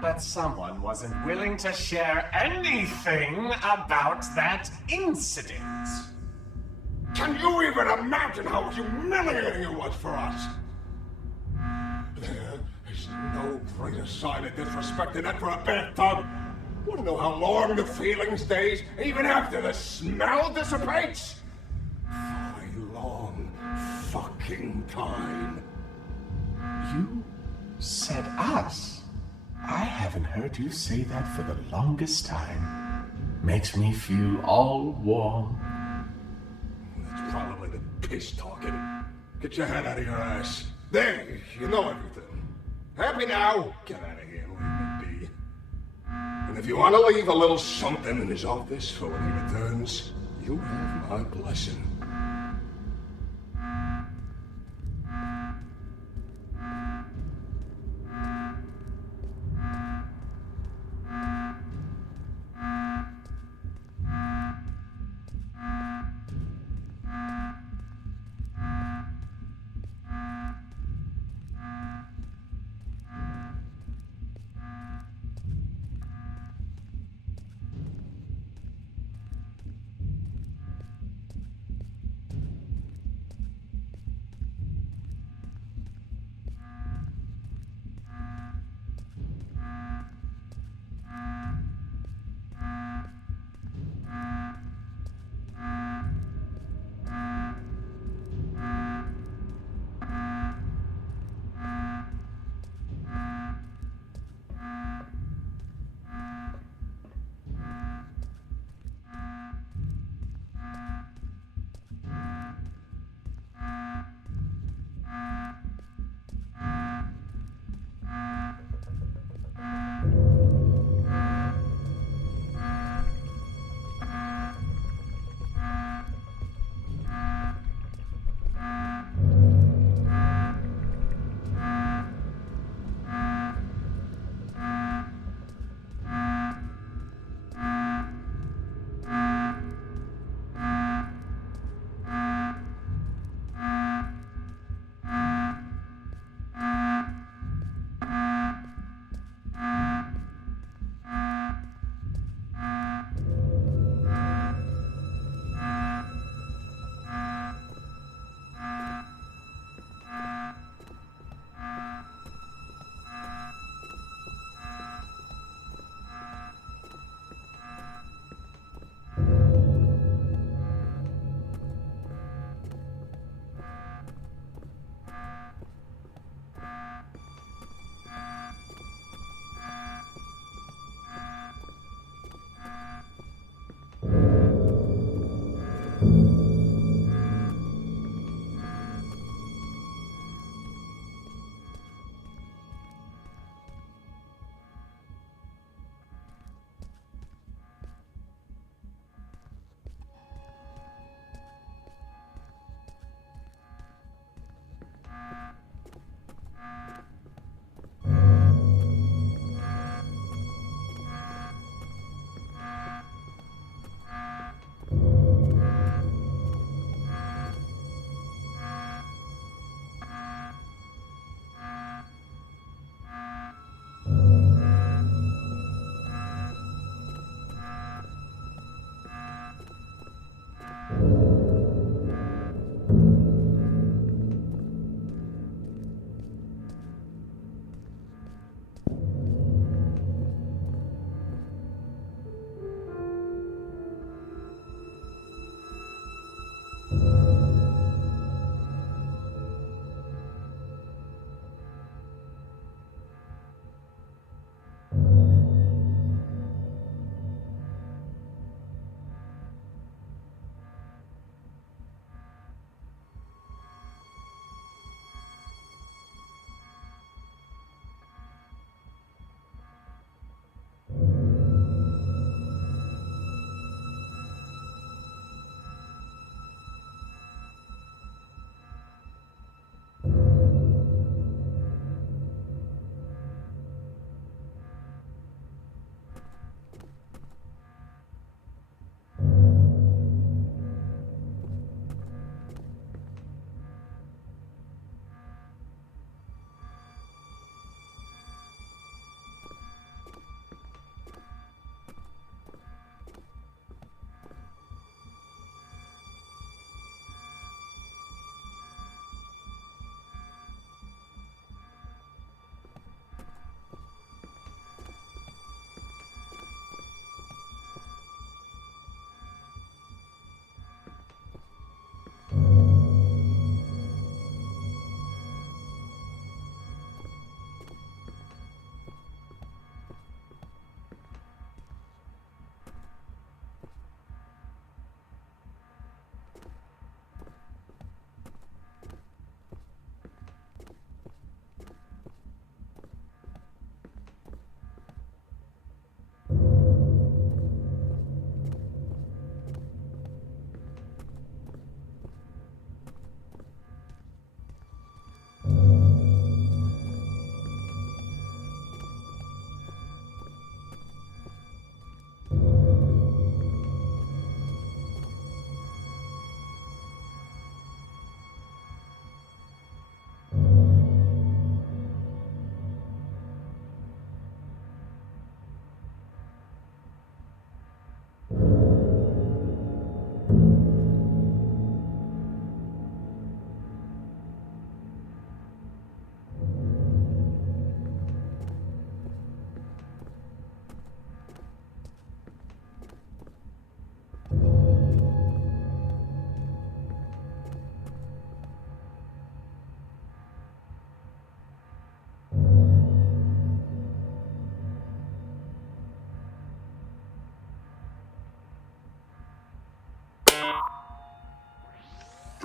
but someone wasn't willing to share anything about that incident. Can you even imagine how humiliating it was for us? There is no greater sign of disrespect than that for a bathtub. Want to know how long the feeling stays, even after the smell dissipates? For a long fucking time. You said us? I haven't heard you say that for the longest time. Makes me feel all warm. That's probably the piss talking. Get your head out of your ass. There, you know everything. Happy now? Get out of here and leave me be. And if you want to leave a little something in his office for when he returns, you have my blessing.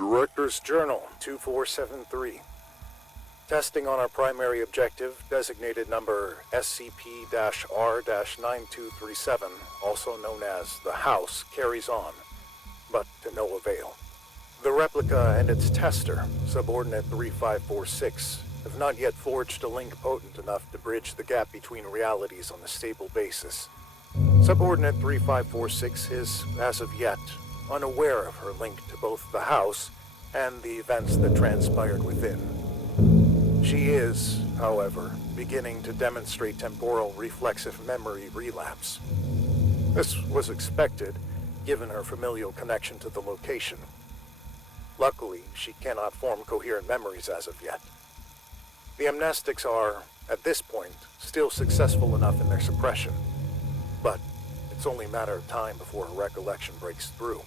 Director's Journal 2473. Testing on our primary objective, designated number SCP-R-9237, also known as the House, carries on, but to no avail. The replica and its tester, Subordinate 3546, have not yet forged a link potent enough to bridge the gap between realities on a stable basis. Subordinate 3546 is, as of yet, unaware of her link to both the House and the events that transpired within. She is, however, beginning to demonstrate temporal reflexive memory relapse. This was expected, given her familial connection to the location. Luckily, she cannot form coherent memories as of yet. The amnestics are, at this point, still successful enough in their suppression, but it's only a matter of time before her recollection breaks through.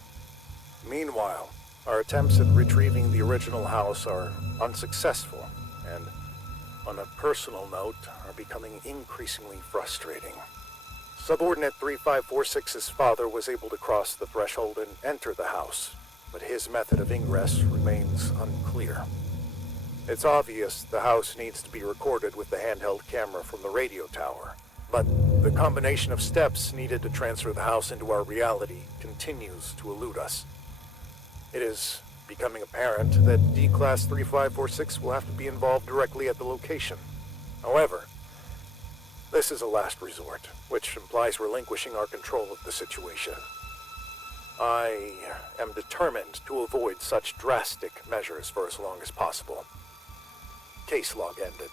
Meanwhile, our attempts at retrieving the original House are unsuccessful, and, on a personal note, are becoming increasingly frustrating. Subordinate 3546's father was able to cross the threshold and enter the House, but his method of ingress remains unclear. It's obvious the House needs to be recorded with the handheld camera from the radio tower, but the combination of steps needed to transfer the House into our reality continues to elude us. It is becoming apparent that D-Class 3546 will have to be involved directly at the location. However, this is a last resort, which implies relinquishing our control of the situation. I am determined to avoid such drastic measures for as long as possible. Case log ended.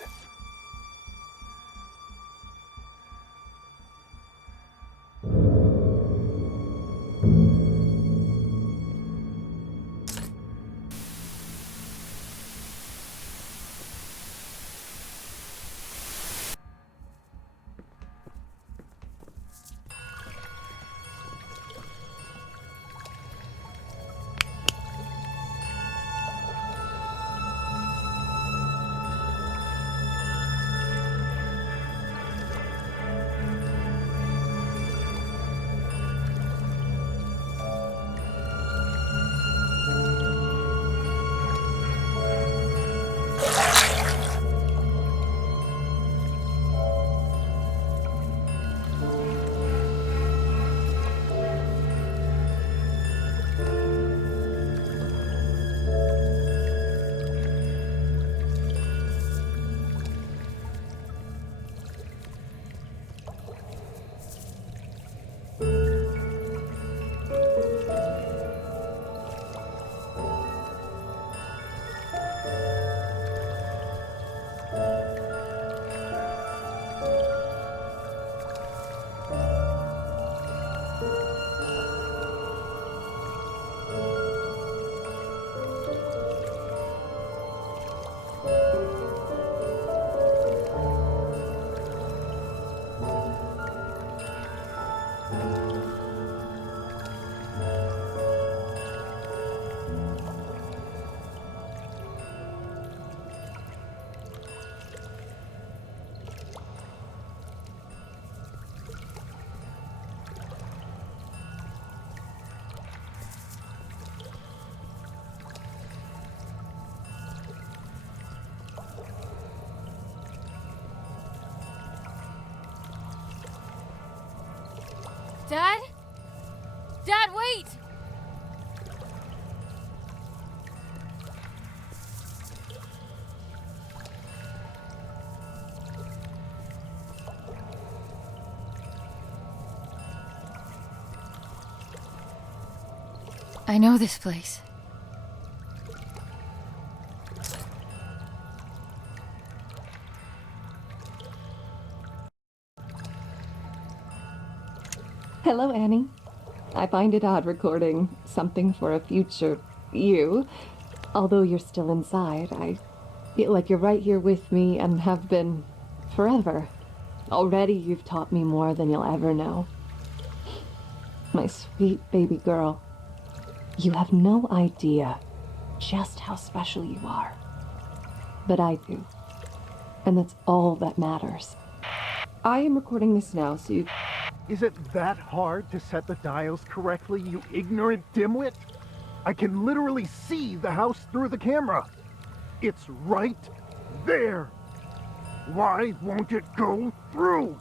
Dad? Dad, wait! I know this place. Hello, Annie. I find it odd recording something for a future you. Although you're still inside, I feel like you're right here with me and have been forever. Already you've taught me more than you'll ever know. My sweet baby girl. You have no idea just how special you are. But I do. And that's all that matters. I am recording this now, so you... Is it that hard to set the dials correctly, you ignorant dimwit? I can literally see the house through the camera. It's right there. Why won't it go through?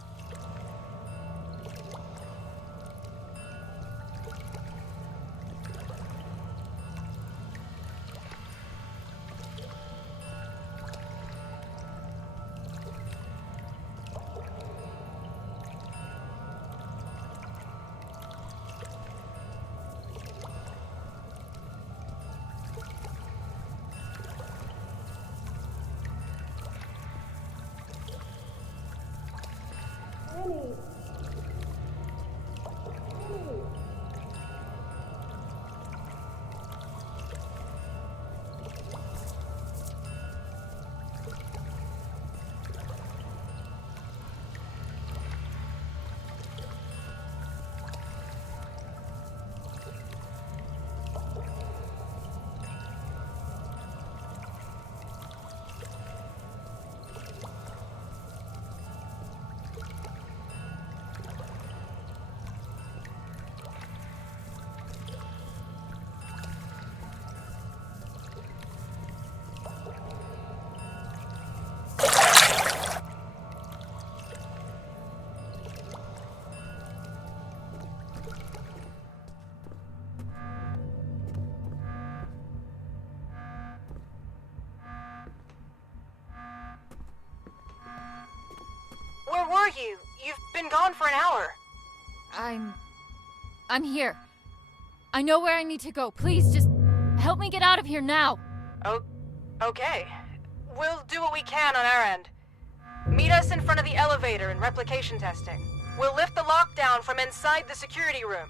Where were you? You've been gone for an hour. I'm here. I know where I need to go. Please, just help me get out of here now. Oh, okay. We'll do what we can on our end. Meet us in front of the elevator in replication testing. We'll lift the lockdown from inside the security room.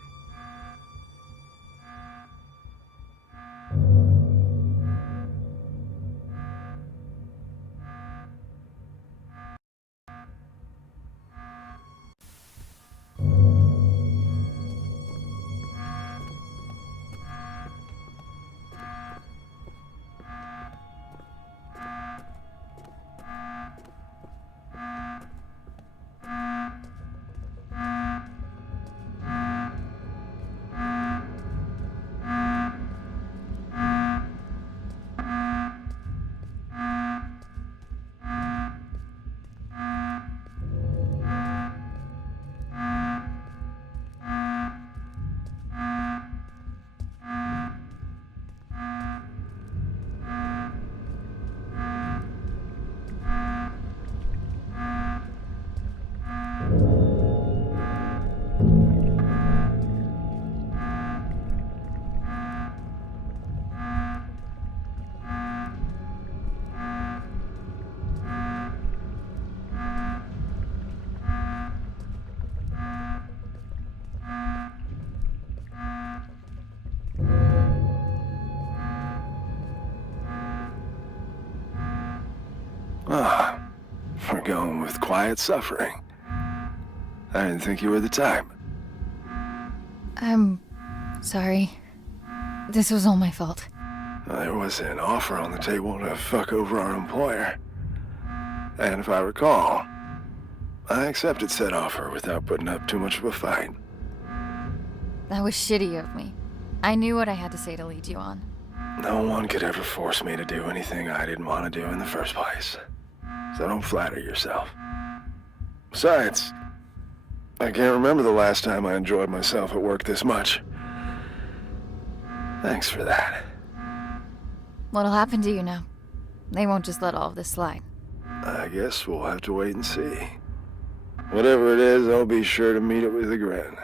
We're going with quiet suffering. I didn't think you were the type. I'm sorry. This was all my fault. There was an offer on the table to fuck over our employer. And if I recall, I accepted said offer without putting up too much of a fight. That was shitty of me. I knew what I had to say to lead you on. No one could ever force me to do anything I didn't want to do in the first place. So don't flatter yourself. Besides, I can't remember the last time I enjoyed myself at work this much. Thanks for that. What'll happen to you now? They won't just let all of this slide. I guess we'll have to wait and see. Whatever it is, I'll be sure to meet it with a grin.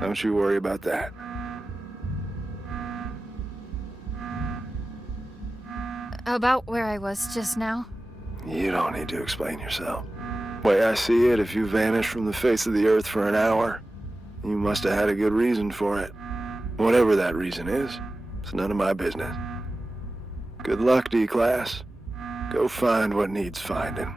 Don't you worry about that. About where I was just now? You don't need to explain yourself. Way I see it, if you vanished from the face of the earth for an hour, you must have had a good reason for it. Whatever that reason is, it's none of my business. Good luck, D-Class. Go find what needs finding.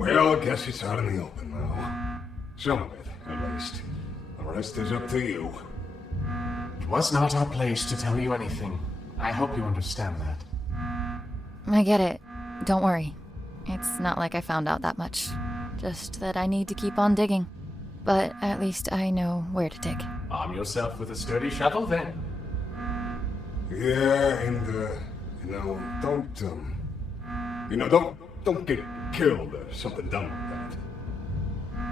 Well, I guess it's out in the open now. Some of it, at least. The rest is up to you. It was not our place to tell you anything. I hope you understand that. I get it. Don't worry. It's not like I found out that much. Just that I need to keep on digging. But at least I know where to dig. Arm yourself with a sturdy shovel, then. Yeah, and, don't get killed or something dumb like that.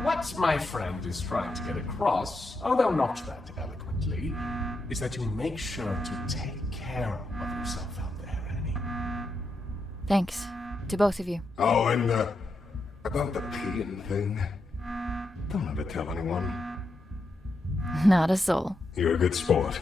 What my friend is trying to get across, although not that eloquently, is that you make sure to take care of yourself out there, Annie. Thanks. To both of you. Oh, and, about the peeing thing. Don't ever tell anyone. Not a soul. You're a good sport.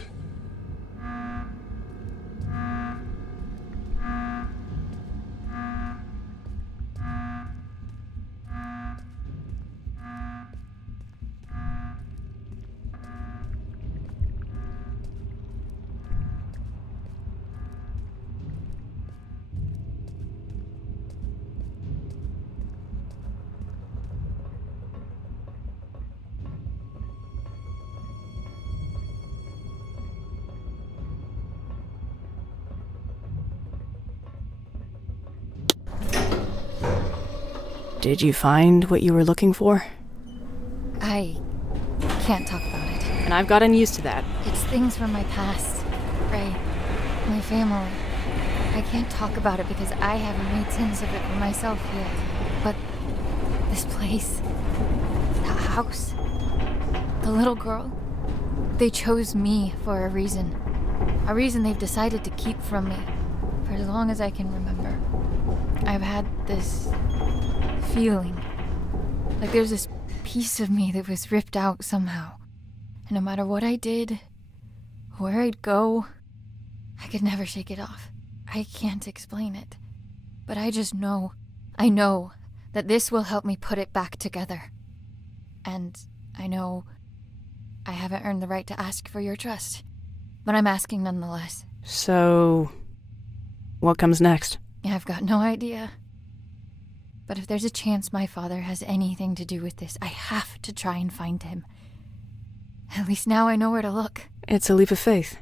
Did you find what you were looking for? I can't talk about it. And I've gotten used to that. It's things from my past. Ray. My family. I can't talk about it because I haven't made sense of it for myself yet. But this place, that house, the little girl, they chose me for a reason. A reason they've decided to keep from me for as long as I can remember. I've had this feeling like there's this piece of me that was ripped out somehow. And no matter what I did, where I'd go, I could never shake it off. I can't explain it. But I just know, I know that this will help me put it back together. And I know I haven't earned the right to ask for your trust, but I'm asking nonetheless. So, what comes next? I've got no idea. But if there's a chance my father has anything to do with this, I have to try and find him. At least now I know where to look. It's a leap of faith.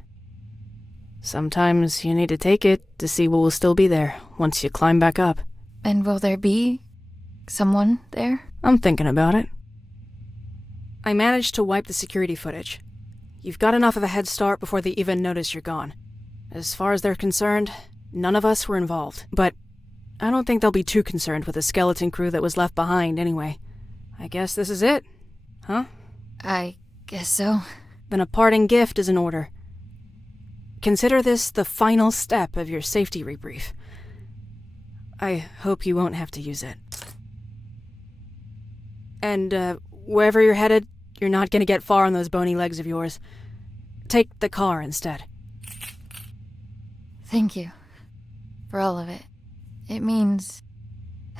Sometimes you need to take it to see what will still be there once you climb back up. And will there be someone there? I'm thinking about it. I managed to wipe the security footage. You've got enough of a head start before they even notice you're gone. As far as they're concerned, none of us were involved. But I don't think they'll be too concerned with the skeleton crew that was left behind anyway. I guess this is it, huh? I guess so. Then a parting gift is in order. Consider this the final step of your safety rebrief. I hope you won't have to use it. And, wherever you're headed, you're not gonna get far on those bony legs of yours. Take the car instead. Thank you. For all of it. It means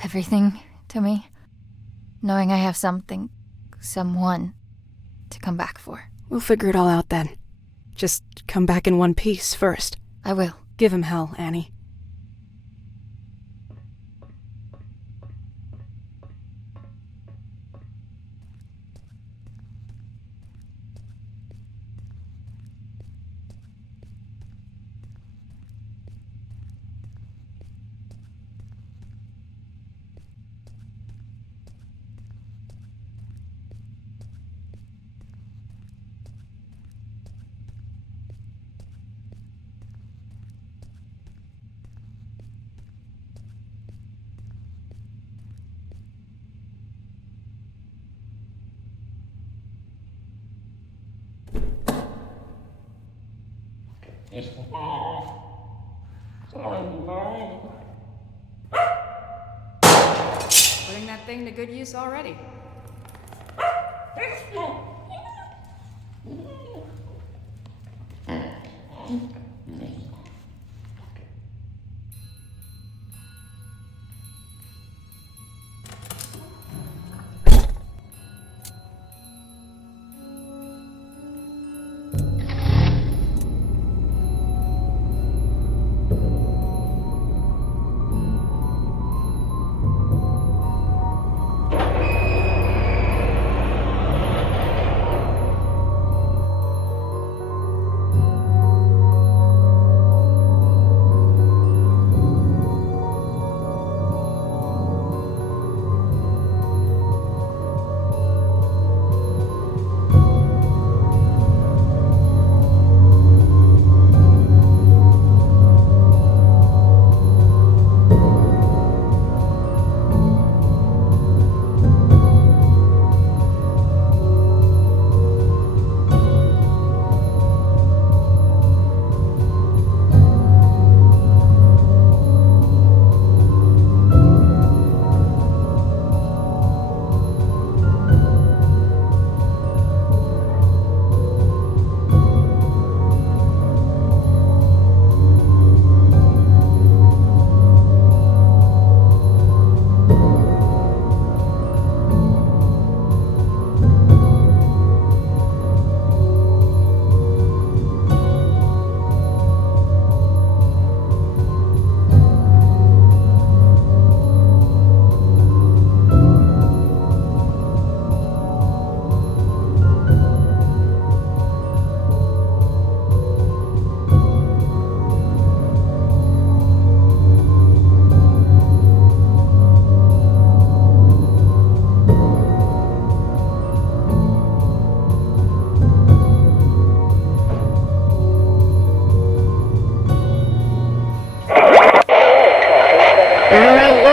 everything to me. Knowing I have something, someone, to come back for. We'll figure it all out then. Just come back in one piece first. I will. Give him hell, Annie. Putting that thing to good use already.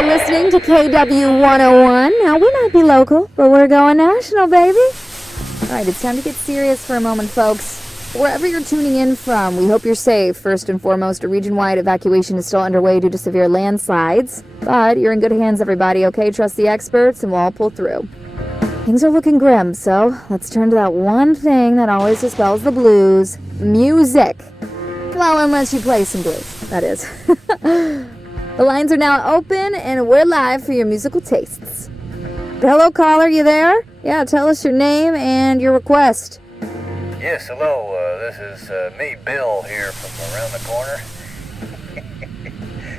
You're listening to KW 101. Now, we might be local, but we're going national, baby. Alright, it's time to get serious for a moment, folks. Wherever you're tuning in from, we hope you're safe. First and foremost, a region-wide evacuation is still underway due to severe landslides. But you're in good hands, everybody, okay? Trust the experts, and we'll all pull through. Things are looking grim, so let's turn to that one thing that always dispels the blues. Music. Well, unless you play some blues, that is. The lines are now open, and we're live for your musical tastes. Hello, caller, you there? Yeah, tell us your name and your request. Yes, hello, this is me, Bill, here from around the corner.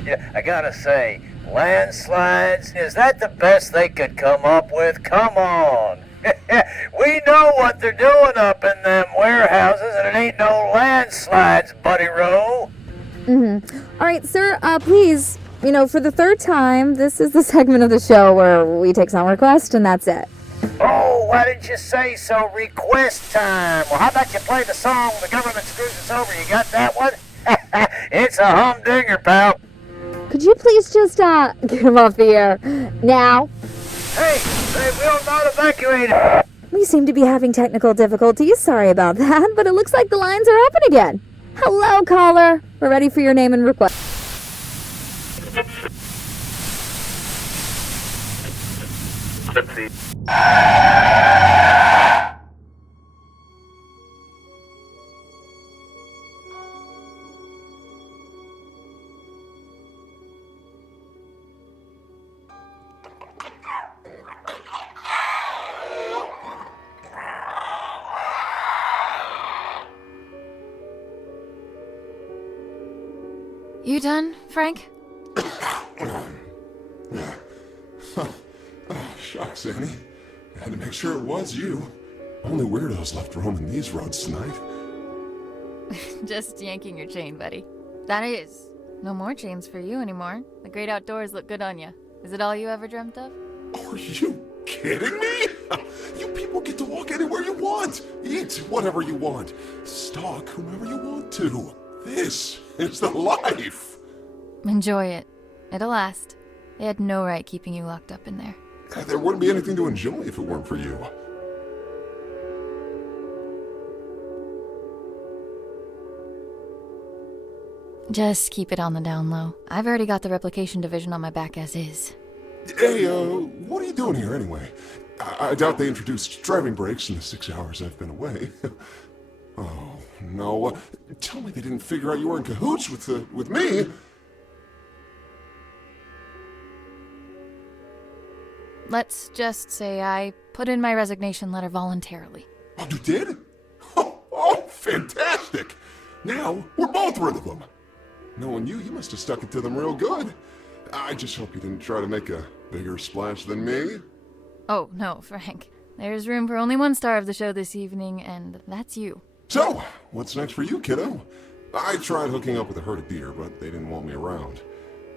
Yeah, I gotta say, landslides, is that the best they could come up with? Come on! We know what they're doing up in them warehouses, and it ain't no landslides, Buddy Rowe. Alright, sir, please, for the third time, this is the segment of the show where we take some requests, and that's it. Oh, why didn't you say so? Request time. Well, how about you play the song The Government Screws Us Over? You got that one? It's a humdinger, pal. Could you please just, get him off the air now? Hey, they will not evacuate. We seem to be having technical difficulties. Sorry about that, but it looks like the lines are open again. Hello, caller. We're ready for your name and request. Let's see. You done, Frank? Shucks, Annie. I had to make sure it was you. Only weirdos left roaming these roads tonight. Just yanking your chain, buddy. That is. No more chains for you anymore. The great outdoors look good on you. Is it all you ever dreamt of? Are you kidding me? You people get to walk anywhere you want. Eat whatever you want. Stalk whomever you want to. This is the life. Enjoy it. It'll last. They had no right keeping you locked up in there. There wouldn't be anything to enjoy if it weren't for you. Just keep it on the down low. I've already got the replication division on my back as is. Hey, what are you doing here anyway? I doubt they introduced driving brakes in the 6 hours I've been away. Oh, no. Tell me they didn't figure out you were in cahoots with me. Let's just say I put in my resignation letter voluntarily. Oh, you did? Oh, fantastic! Now, we're both rid of them. Knowing you must have stuck it to them real good. I just hope you didn't try to make a bigger splash than me. Oh, no, Frank. There's room for only one star of the show this evening, and that's you. So, what's next for you, kiddo? I tried hooking up with a herd of deer, but they didn't want me around.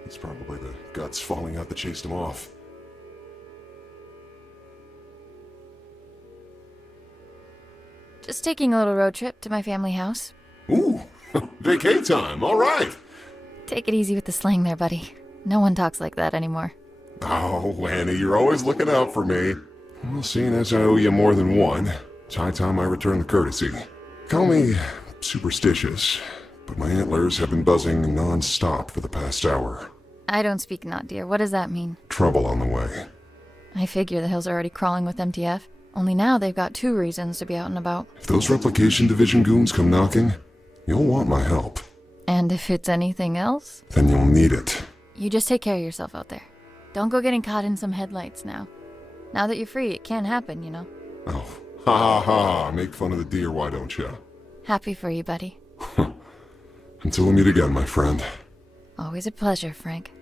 It's probably the guts falling out that chased them off. Just taking a little road trip to my family house. Ooh, vacay time, all right. Take it easy with the slang there, buddy. No one talks like that anymore. Oh, Annie, you're always looking out for me. Well, seeing as I owe you more than one, it's high time I return the courtesy. Call me superstitious, but my antlers have been buzzing non-stop for the past hour. I don't speak not, dear. What does that mean? Trouble on the way. I figure the hills are already crawling with MTF. Only now they've got 2 reasons to be out and about. If those replication division goons come knocking, you'll want my help. And if it's anything else? Then you'll need it. You just take care of yourself out there. Don't go getting caught in some headlights now. Now that you're free, it can happen, you know. Oh, ha ha ha. Make fun of the deer, why don't you? Happy for you, buddy. Until we meet again, my friend. Always a pleasure, Frank.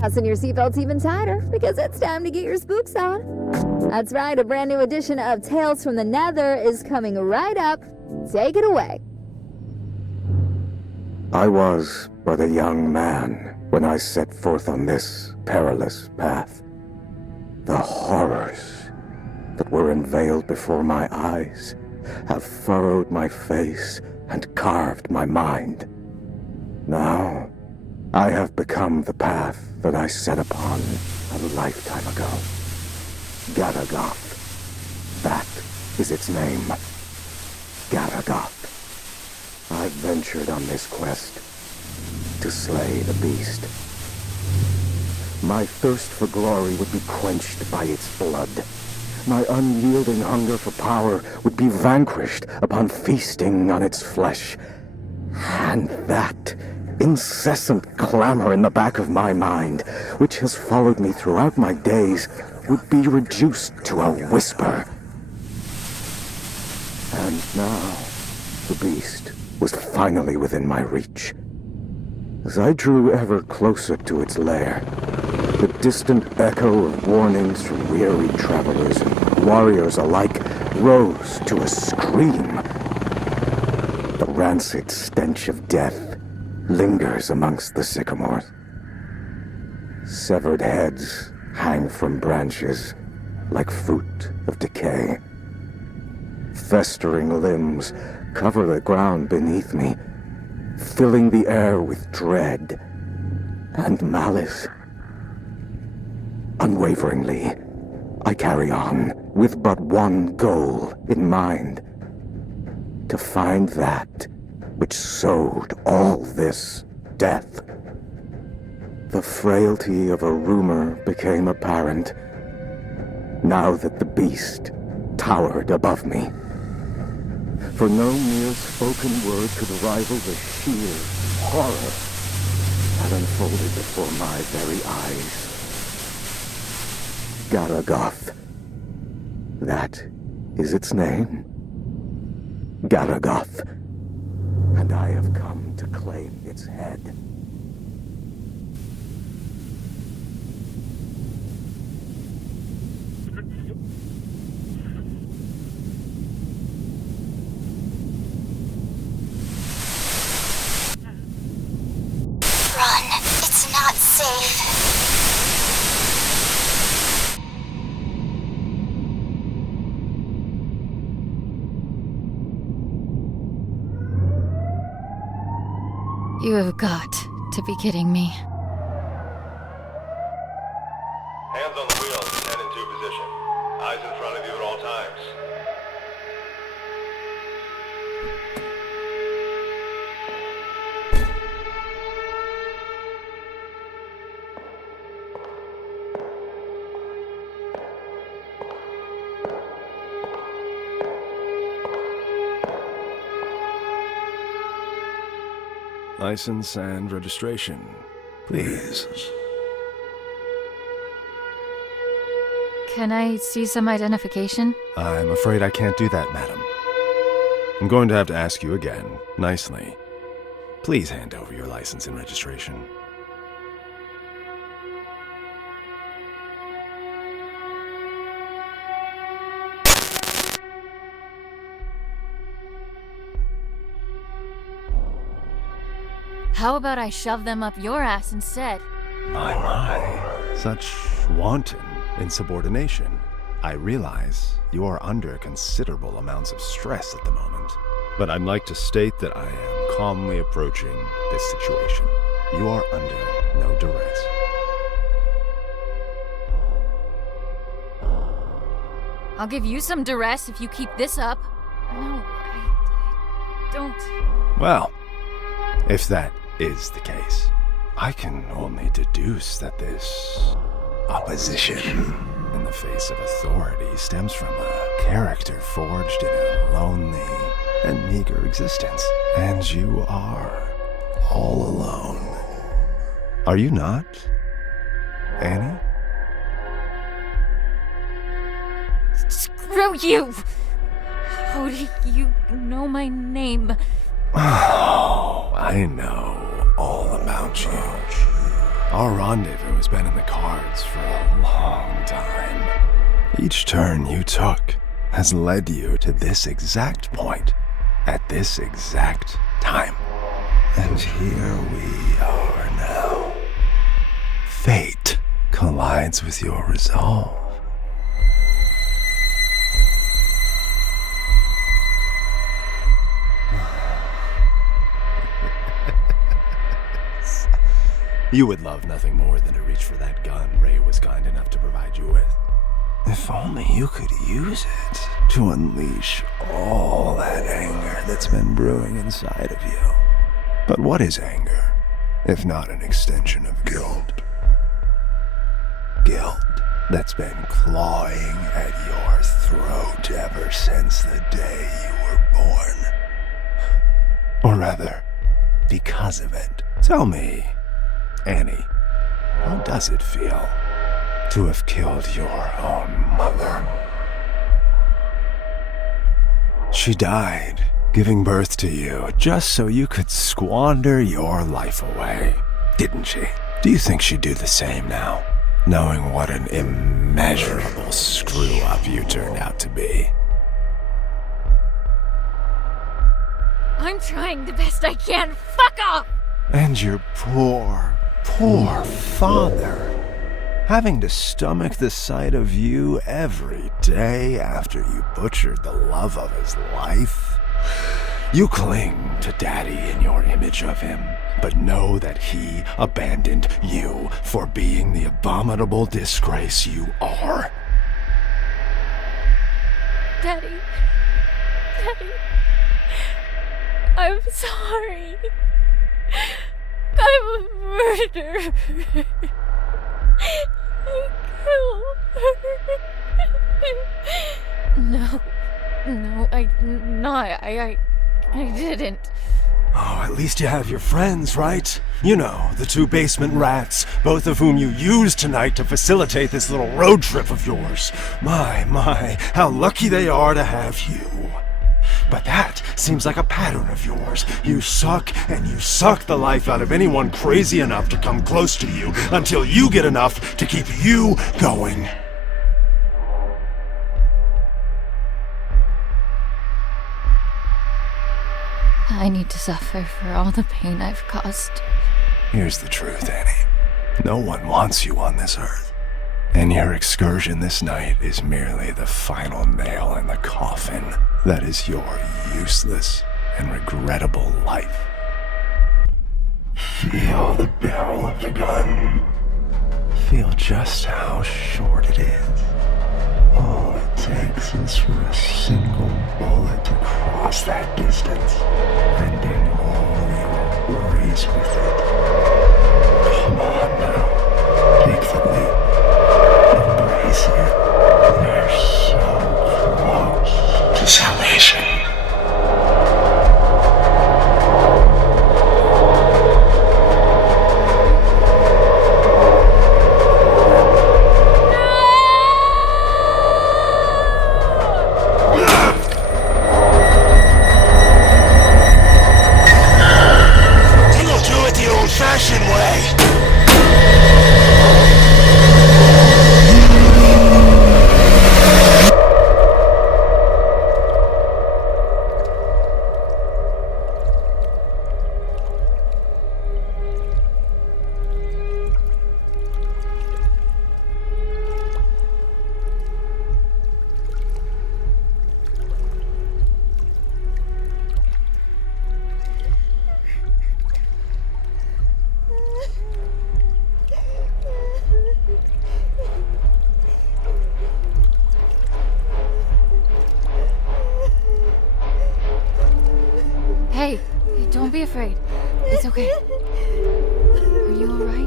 Fasten your seatbelts even tighter, because it's time to get your spooks on. That's right, a brand new edition of Tales from the Nether is coming right up. Take it away. I was but a young man when I set forth on this perilous path. The horrors that were unveiled before my eyes have furrowed my face and carved my mind. Now, I have become the path that I set upon a lifetime ago. Gadagoth. That is its name. Gadagoth. I've ventured on this quest to slay the beast. My thirst for glory would be quenched by its blood. My unyielding hunger for power would be vanquished upon feasting on its flesh. And that incessant clamor in the back of my mind, which has followed me throughout my days, would be reduced to a whisper. And now, the beast was finally within my reach. As I drew ever closer to its lair, the distant echo of warnings from weary travelers and warriors alike rose to a scream. The rancid stench of death lingers amongst the sycamores. Severed heads hang from branches like fruit of decay. Festering limbs cover the ground beneath me, filling the air with dread and malice. Unwaveringly, I carry on with but one goal in mind: to find that which sowed all this death. The frailty of a rumor became apparent now that the beast towered above me. For no mere spoken word could rival the sheer horror that unfolded before my very eyes. Gadagoth. That is its name. Gadagoth. And I have come to claim its head. Run. It's not safe. You have got to be kidding me. Hands on the wheel, 10 in 2 position. Eyes in front of you at all times. License and registration, please. Can I see some identification? I'm afraid I can't do that, madam. I'm going to have to ask you again, nicely. Please hand over your license and registration. How about I shove them up your ass instead? My. Such wanton insubordination. I realize you are under considerable amounts of stress at the moment, but I'd like to state that I am calmly approaching this situation. You are under no duress. I'll give you some duress if you keep this up. No, I don't. Well, if that is the case, I can only deduce that this opposition in the face of authority stems from a character forged in a lonely and meager existence. And you are all alone. Are you not, Annie? Screw you! How do you know my name? Oh, I know all about you. Our rendezvous has been in the cards for a long time. Each turn you took has led you to this exact point, at this exact time. And And here we are now. Fate collides with your resolve. You would love nothing more than to reach for that gun Ray was kind enough to provide you with. If only you could use it to unleash all that anger that's been brewing inside of you. But what is anger, if not an extension of guilt? Guilt that's been clawing at your throat ever since the day you were born. Or rather, because of it. Tell me, Annie, how does it feel to have killed your own mother? She died, giving birth to you, just so you could squander your life away, didn't she? Do you think she'd do the same now, knowing what an immeasurable screw-up you turned out to be? I'm trying the best I can. Fuck off! And your poor father, having to stomach the sight of you every day after you butchered the love of his life. You cling to Daddy in your image of him, but know that he abandoned you for being the abominable disgrace you are. Daddy. I'm sorry. I'm a murderer. I killed her. No, I didn't. Oh, at least you have your friends, right? You know, the two basement rats, both of whom you used tonight to facilitate this little road trip of yours. My, how lucky they are to have you. But that seems like a pattern of yours. You suck, and you suck the life out of anyone crazy enough to come close to you until you get enough to keep you going. I need to suffer for all the pain I've caused. Here's the truth, Annie. No one wants you on this earth. And your excursion this night is merely the final nail in the coffin that is your useless and regrettable life. Feel the barrel of the gun. Feel just how short it is. All it takes is for a single bullet to cross that distance, ending all your worries with it. Come on now, take the leap. Embrace it. You're so close to salvation. You'll do it the old-fashioned way. Hey, don't be afraid. It's okay. Are you alright?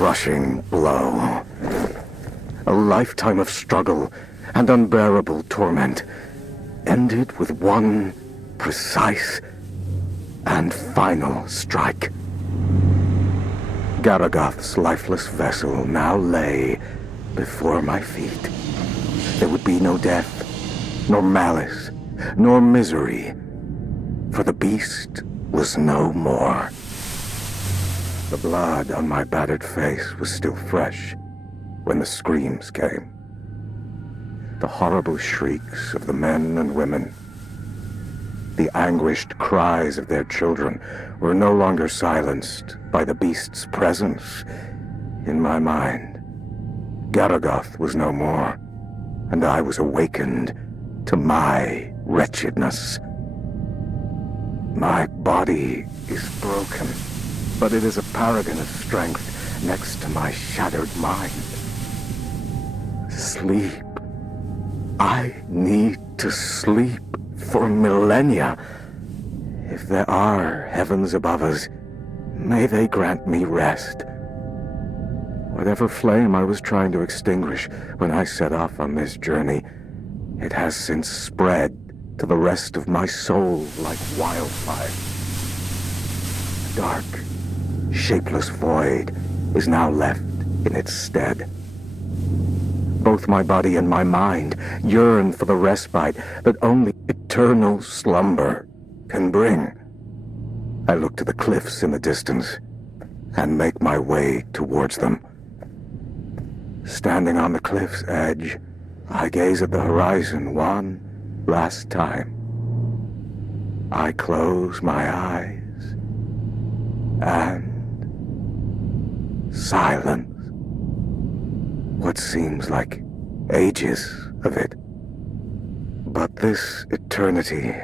crushing blow. A lifetime of struggle and unbearable torment ended with one precise and final strike. Garagath's lifeless vessel now lay before my feet. There would be no death, nor malice, nor misery, for the beast was no more. The blood on my battered face was still fresh when the screams came. The horrible shrieks of the men and women, the anguished cries of their children were no longer silenced by the beast's presence in my mind. Garagath was no more, and I was awakened to my wretchedness. My body is broken, but it is a paragon of strength next to my shattered mind. Sleep. I need to sleep for millennia. If there are heavens above us, may they grant me rest. Whatever flame I was trying to extinguish when I set off on this journey, it has since spread to the rest of my soul like wildfire. A dark, shapeless void is now left in its stead. Both my body and my mind yearn for the respite that only eternal slumber can bring. I look to the cliffs in the distance and make my way towards them. Standing on the cliff's edge, I gaze at the horizon one last time. I close my eyes and silence. What seems like ages of it. But this eternity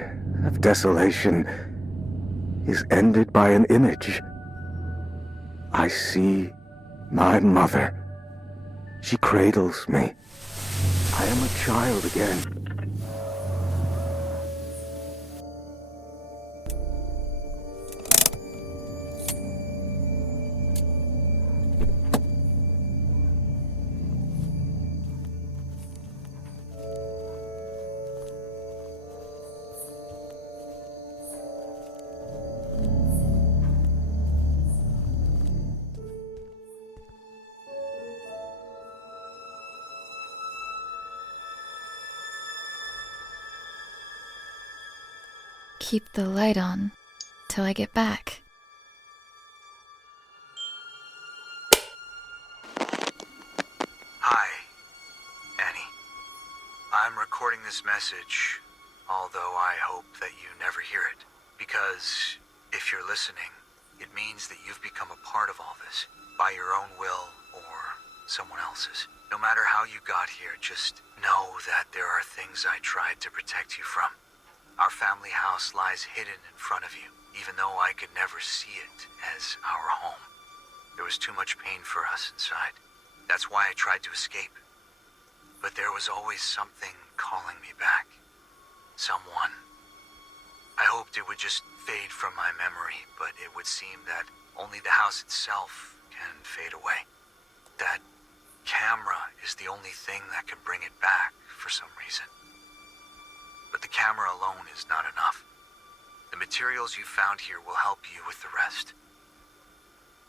of desolation is ended by an image. I see my mother. She cradles me. I am a child again. Keep the light on till I get back. Hi, Annie. I'm recording this message, although I hope that you never hear it. Because if you're listening, it means that you've become a part of all this, by your own will or someone else's. No matter how you got here, just know that there are things I tried to protect you from. Our family house lies hidden in front of you, even though I could never see it as our home. There was too much pain for us inside. That's why I tried to escape. But there was always something calling me back. Someone. I hoped it would just fade from my memory, but it would seem that only the house itself can fade away. That camera is the only thing that can bring it back for some reason. But the camera alone is not enough. The materials you found here will help you with the rest.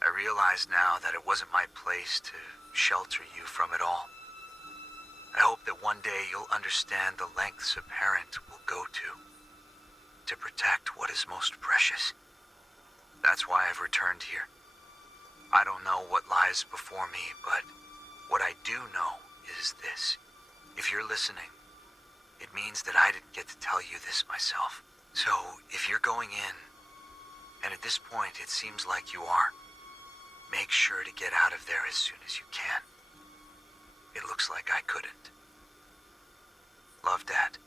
I realize now that it wasn't my place to shelter you from it all. I hope that one day you'll understand the lengths a parent will go to protect what is most precious. That's why I've returned here. I don't know what lies before me, but what I do know is this. If you're listening, it means that I didn't get to tell you this myself. So, if you're going in, and at this point it seems like you are, make sure to get out of there as soon as you can. It looks like I couldn't. Love, Dad.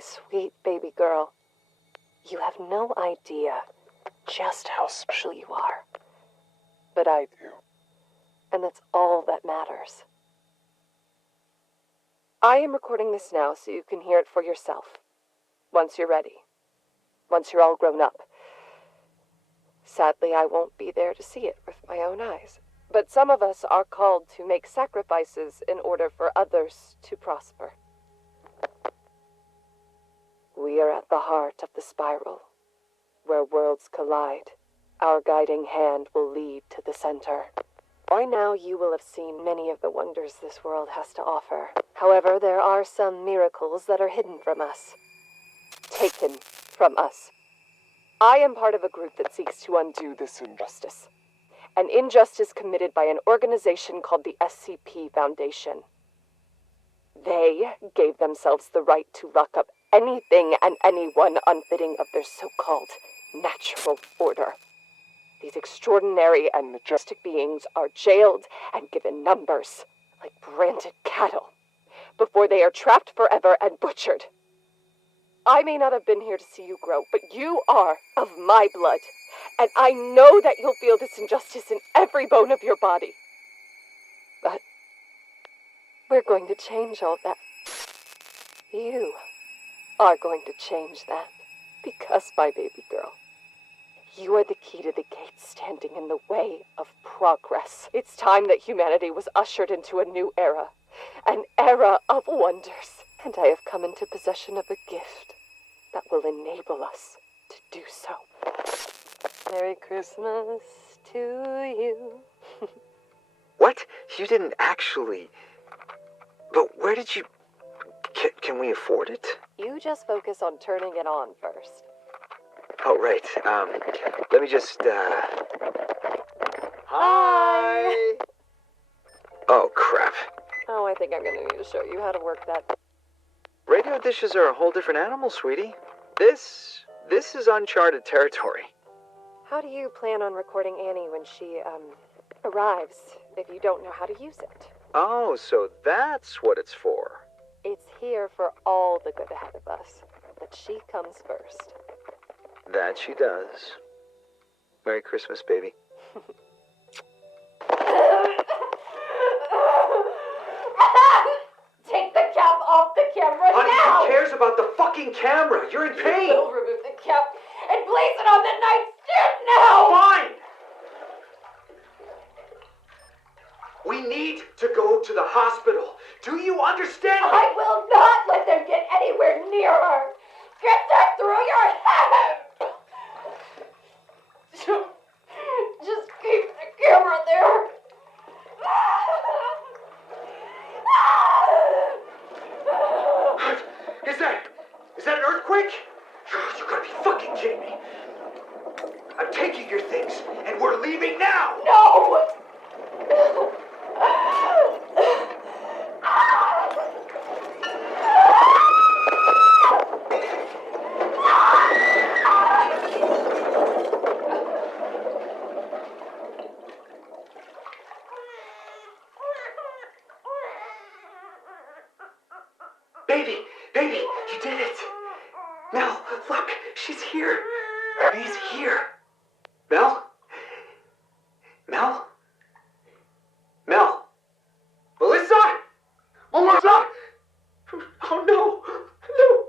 sweet baby girl. You have no idea just how special you are. But I do. And that's all that matters. I am recording this now so you can hear it for yourself. Once you're ready. Once you're all grown up. Sadly, I won't be there to see it with my own eyes. But some of us are called to make sacrifices in order for others to prosper. We are at the heart of the spiral, where worlds collide. Our guiding hand will lead to the center. By now, you will have seen many of the wonders this world has to offer. However, there are some miracles that are hidden from us. Taken from us. I am part of a group that seeks to undo this injustice. An injustice committed by an organization called the SCP Foundation. They gave themselves the right to lock up anything and anyone unfitting of their so-called natural order. These extraordinary and majestic beings are jailed and given numbers, like branded cattle, before they are trapped forever and butchered. I may not have been here to see you grow, but you are of my blood, and I know that you'll feel this injustice in every bone of your body. But we're going to change all that. You are going to change that, because, my baby girl, you are the key to the gates standing in the way of progress. It's time that humanity was ushered into a new era. An era of wonders. And I have come into possession of a gift that will enable us to do so. Merry Christmas to you. What? You didn't actually... But where did you... Can we afford it? You just focus on turning it on first. Oh, right. Let me just, Hi! Oh, crap. Oh, I think I'm gonna need to show you how to work that. Radio dishes are a whole different animal, sweetie. This is uncharted territory. How do you plan on recording Annie when she, arrives, if you don't know how to use it? Oh, so that's what it's for. It's here for all the good ahead of us, but she comes first. That she does. Merry Christmas, baby. Take the cap off the camera Honey, now! who cares about the fucking camera? You're in pain! You will remove the cap and place it on the nightstand now! Fine! We need to go to the hospital. Do you understand me? I will not let them get anywhere near her! Get that through your head! Just keep the camera there! Is that an earthquake? You gotta be fucking kidding me. I'm taking your things, and we're leaving now! No! Baby, you did it! Mel, look, she's here. She's here. Mel? Mel? Mel? Melissa? Melissa? Oh no! No!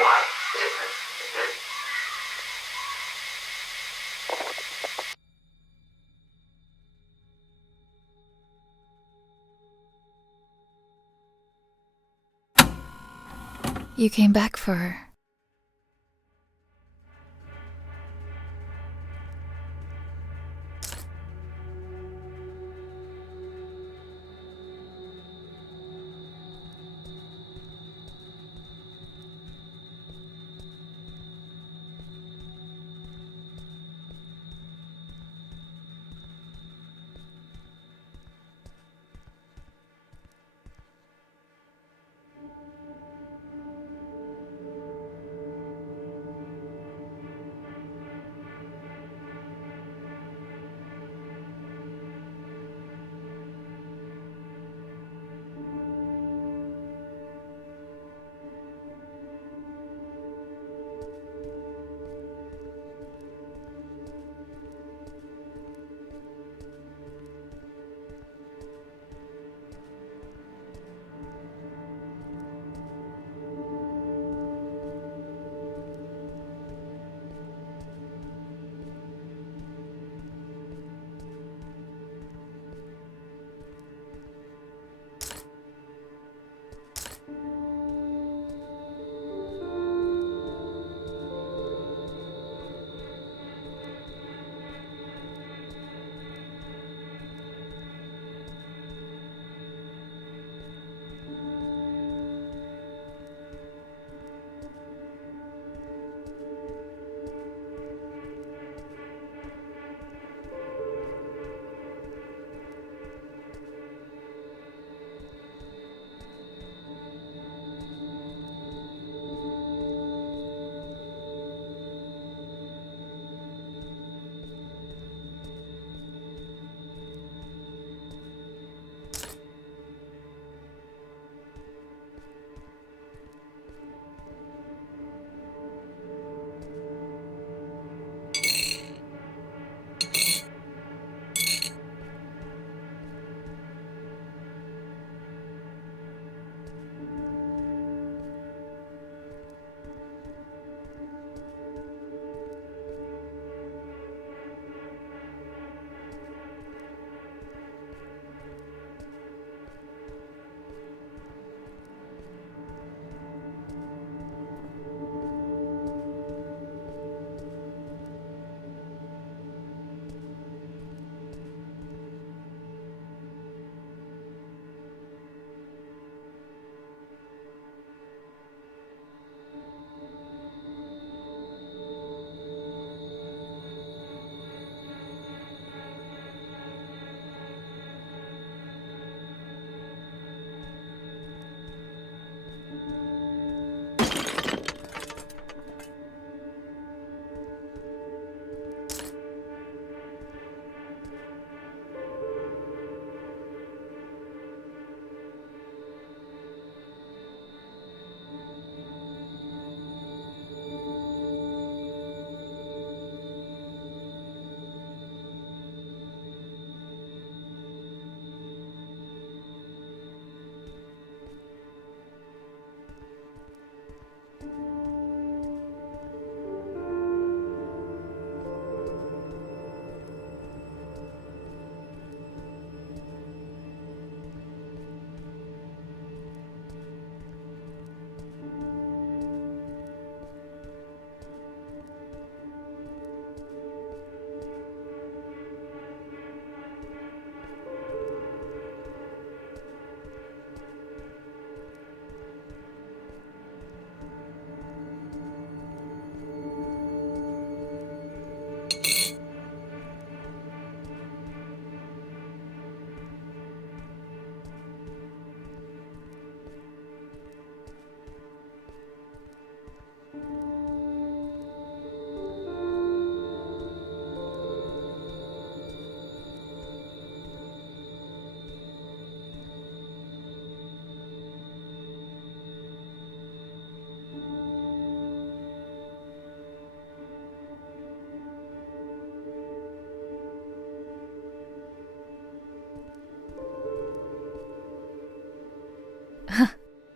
What? You came back for her.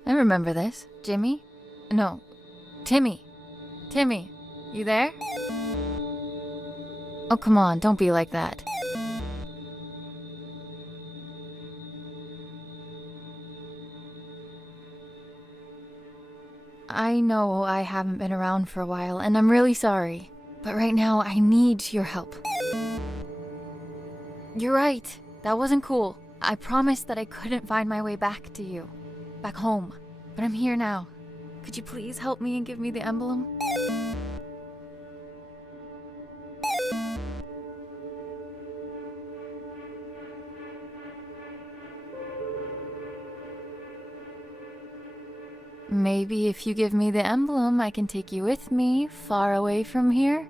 I remember this. Jimmy? No, Timmy. Timmy, you there? Oh, come on, don't be like that. I know I haven't been around for a while, and I'm really sorry. But right now, I need your help. You're right. That wasn't cool. I promised that I couldn't find my way back to you. Back home. But I'm here now. Could you please help me and give me the emblem? Maybe if you give me the emblem, I can take you with me, far away from here.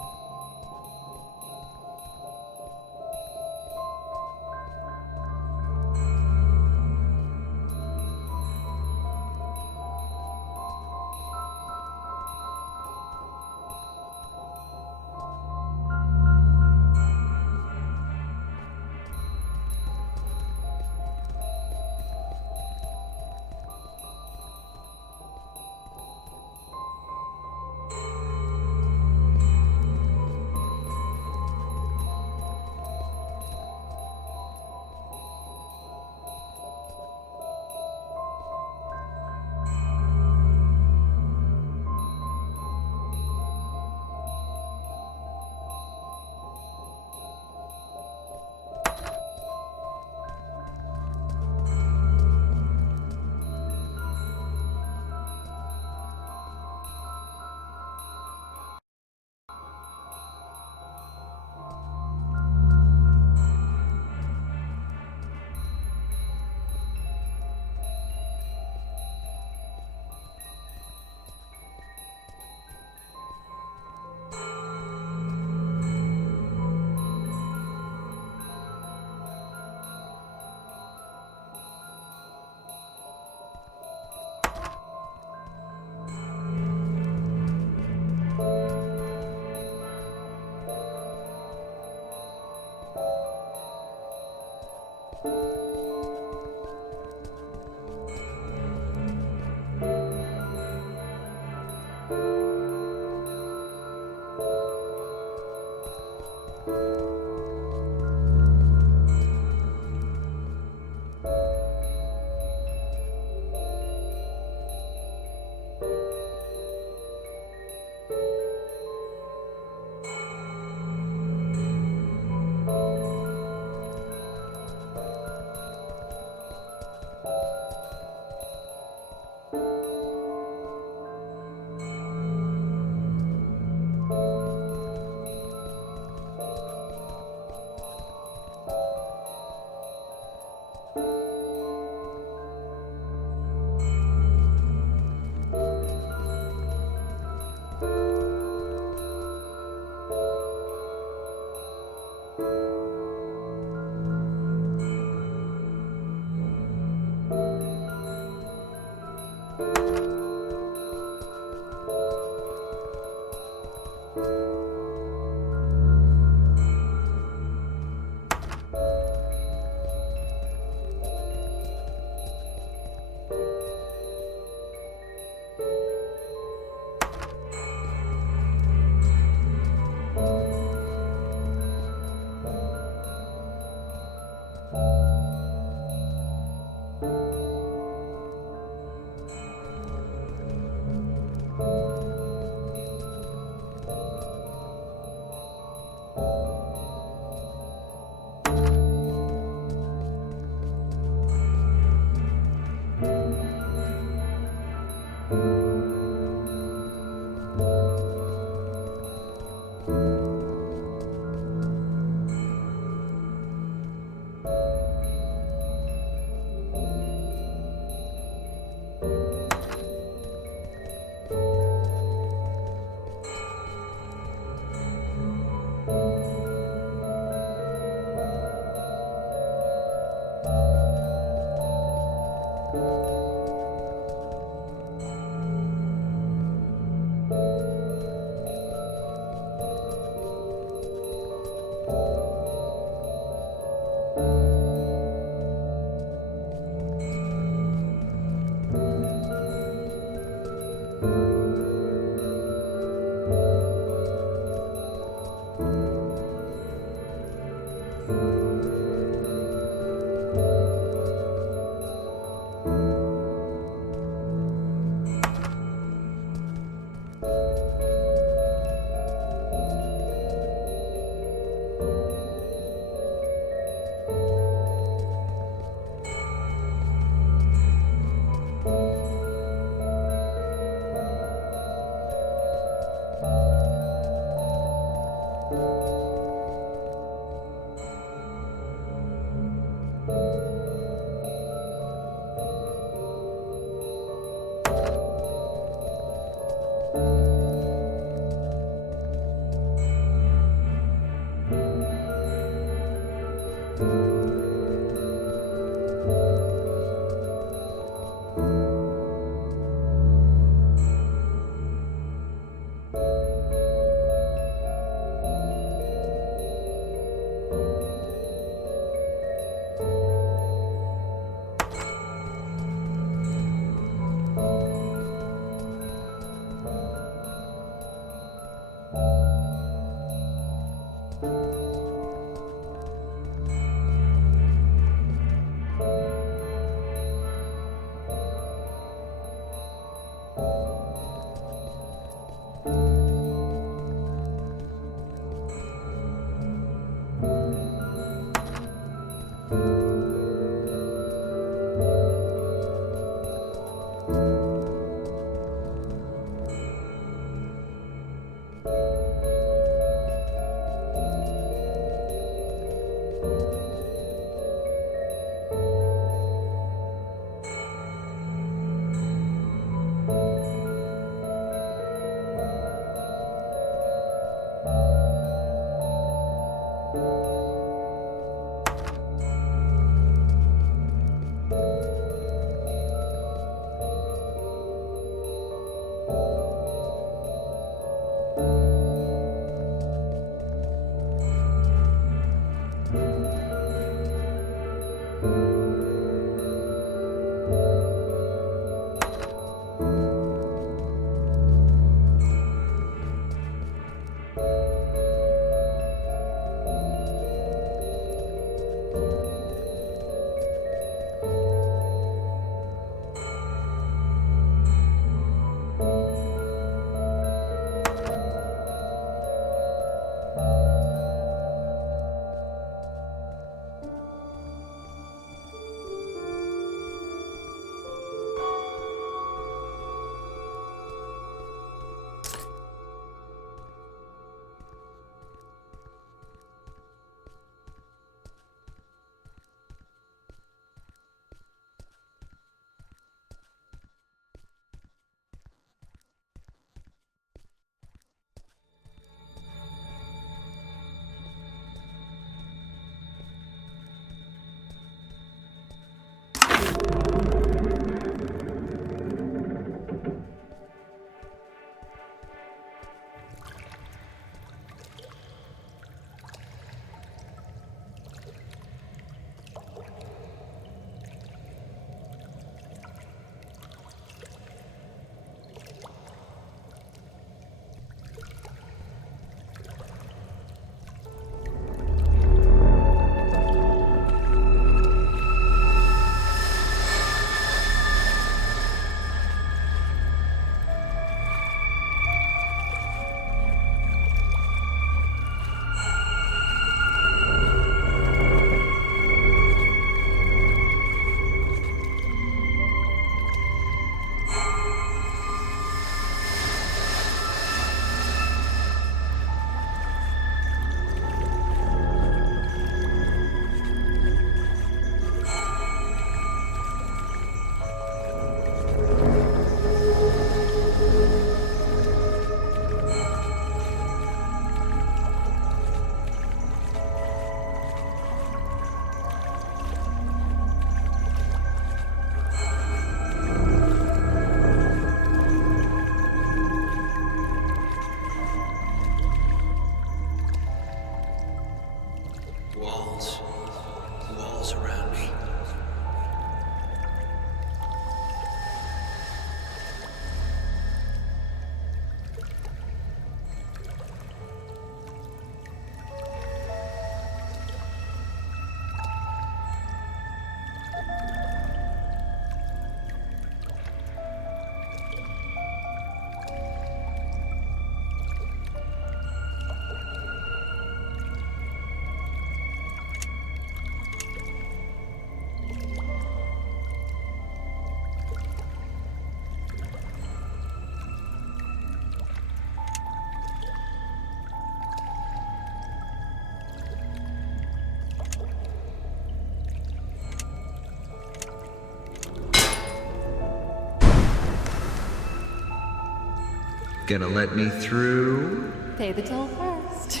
Gonna let me through? Pay the toll first.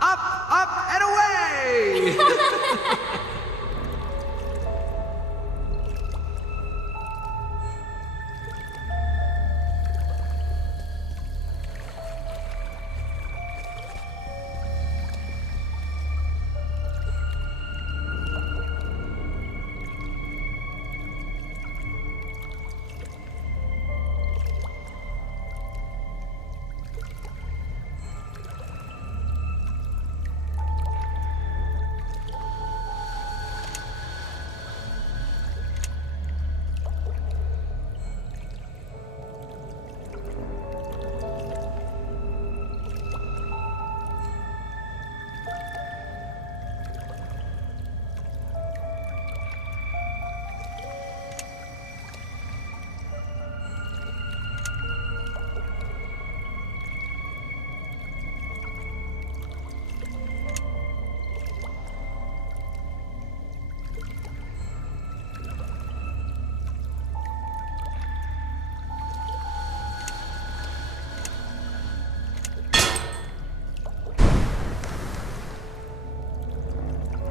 Up, and away!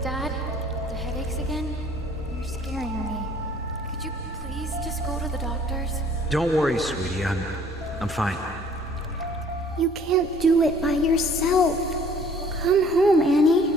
Dad, the headaches again? You're scaring me. Could you please just go to the doctor's? Don't worry, sweetie. I'm fine. You can't do it by yourself. Come home, Annie.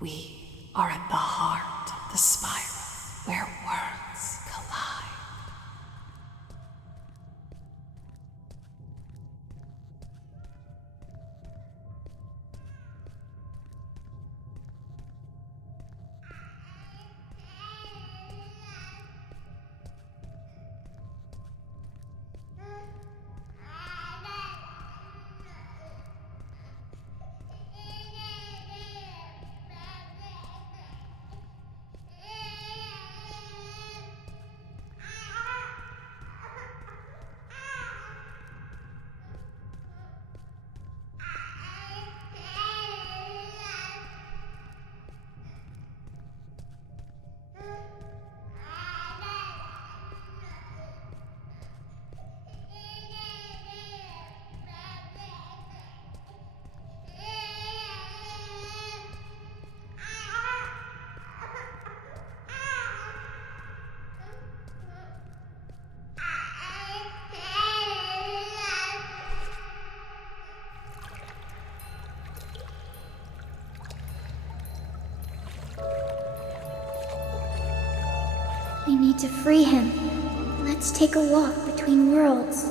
We are at the heart of the spiral where worlds collide. We need to free him. Let's take a walk between worlds.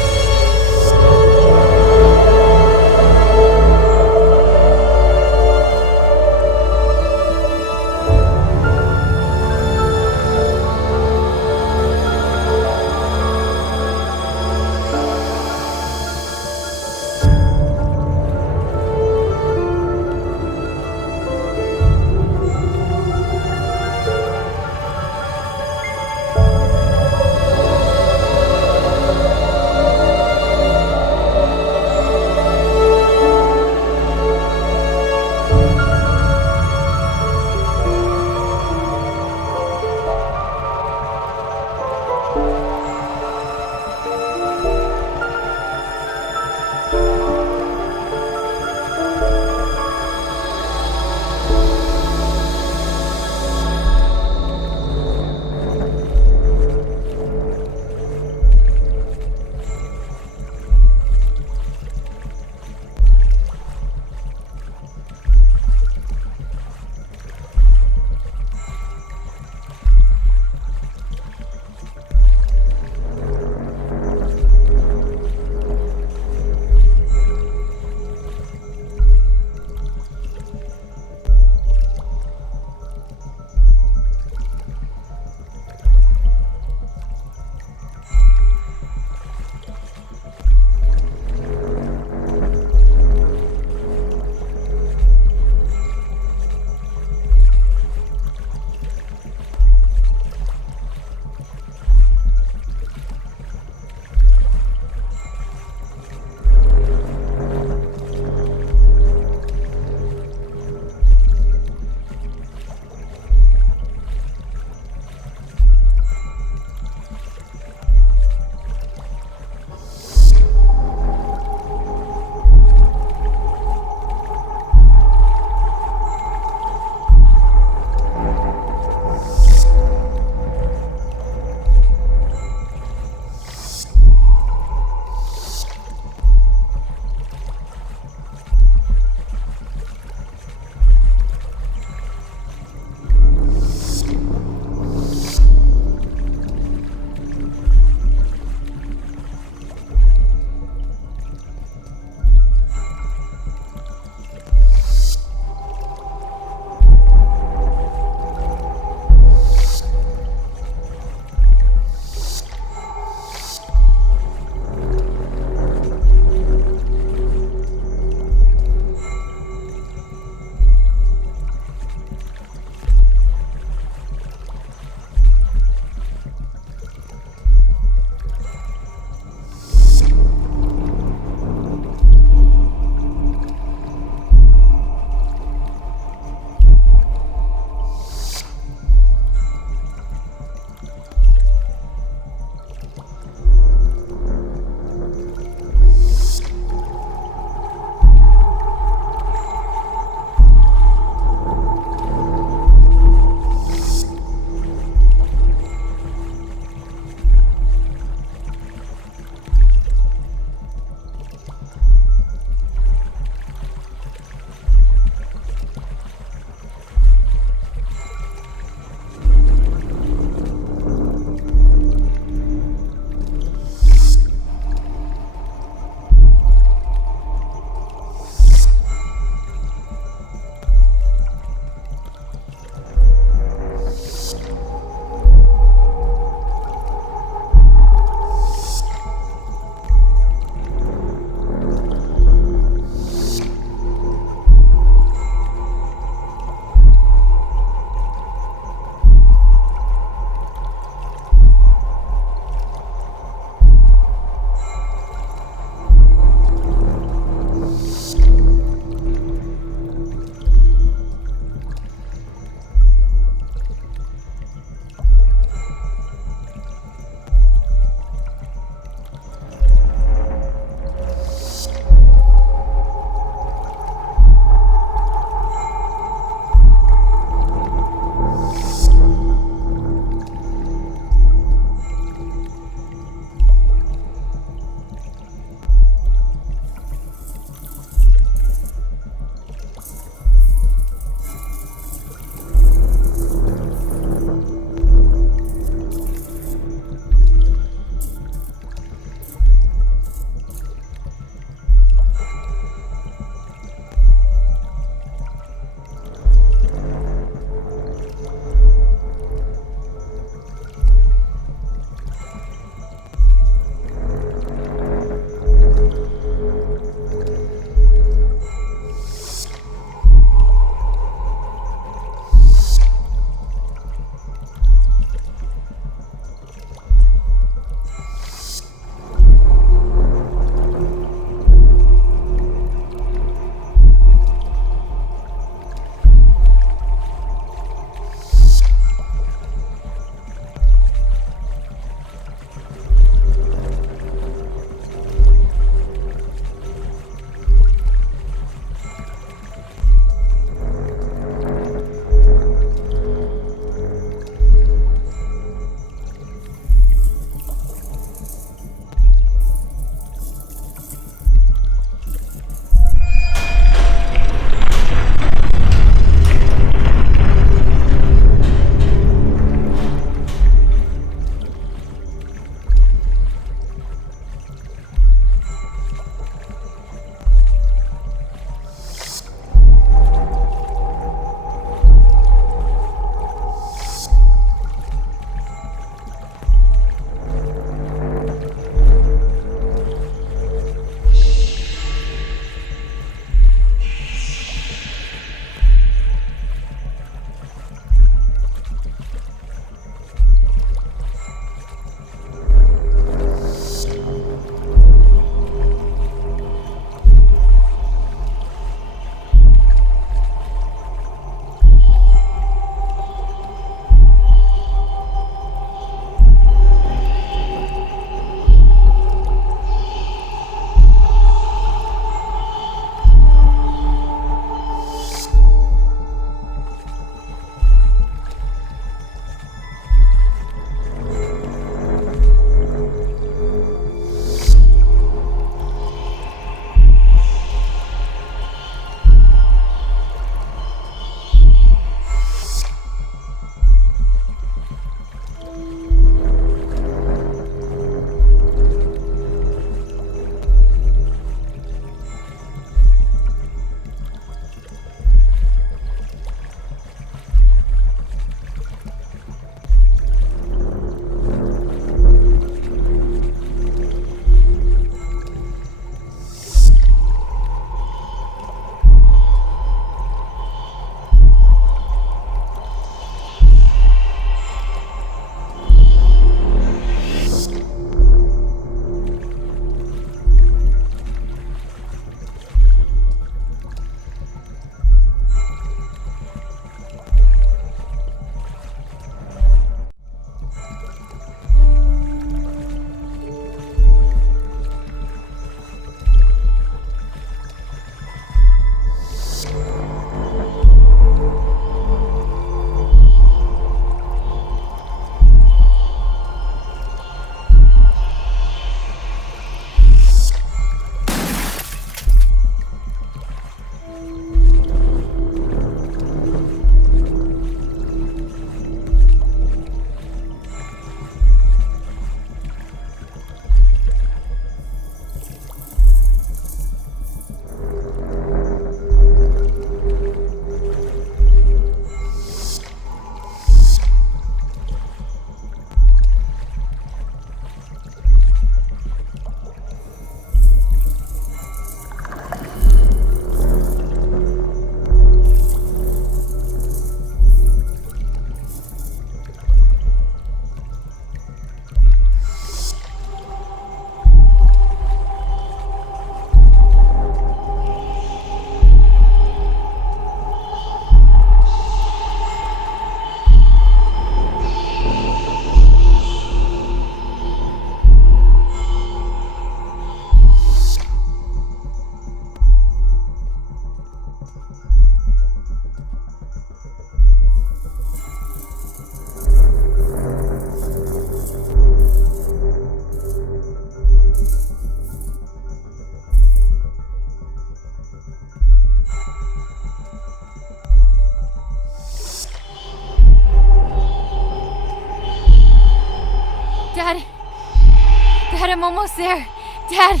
Dad, I'm almost there. Dad!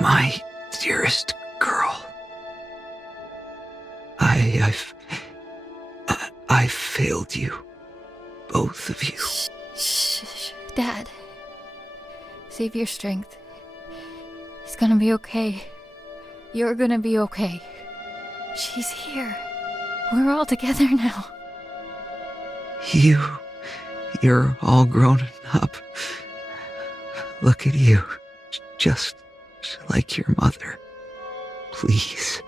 My dearest girl. I've failed you. Both of you. Shh, Dad. Save your strength. It's gonna be okay. You're gonna be okay. She's here. We're all together now. You're all grown up. Look at you. Just like your mother. Please,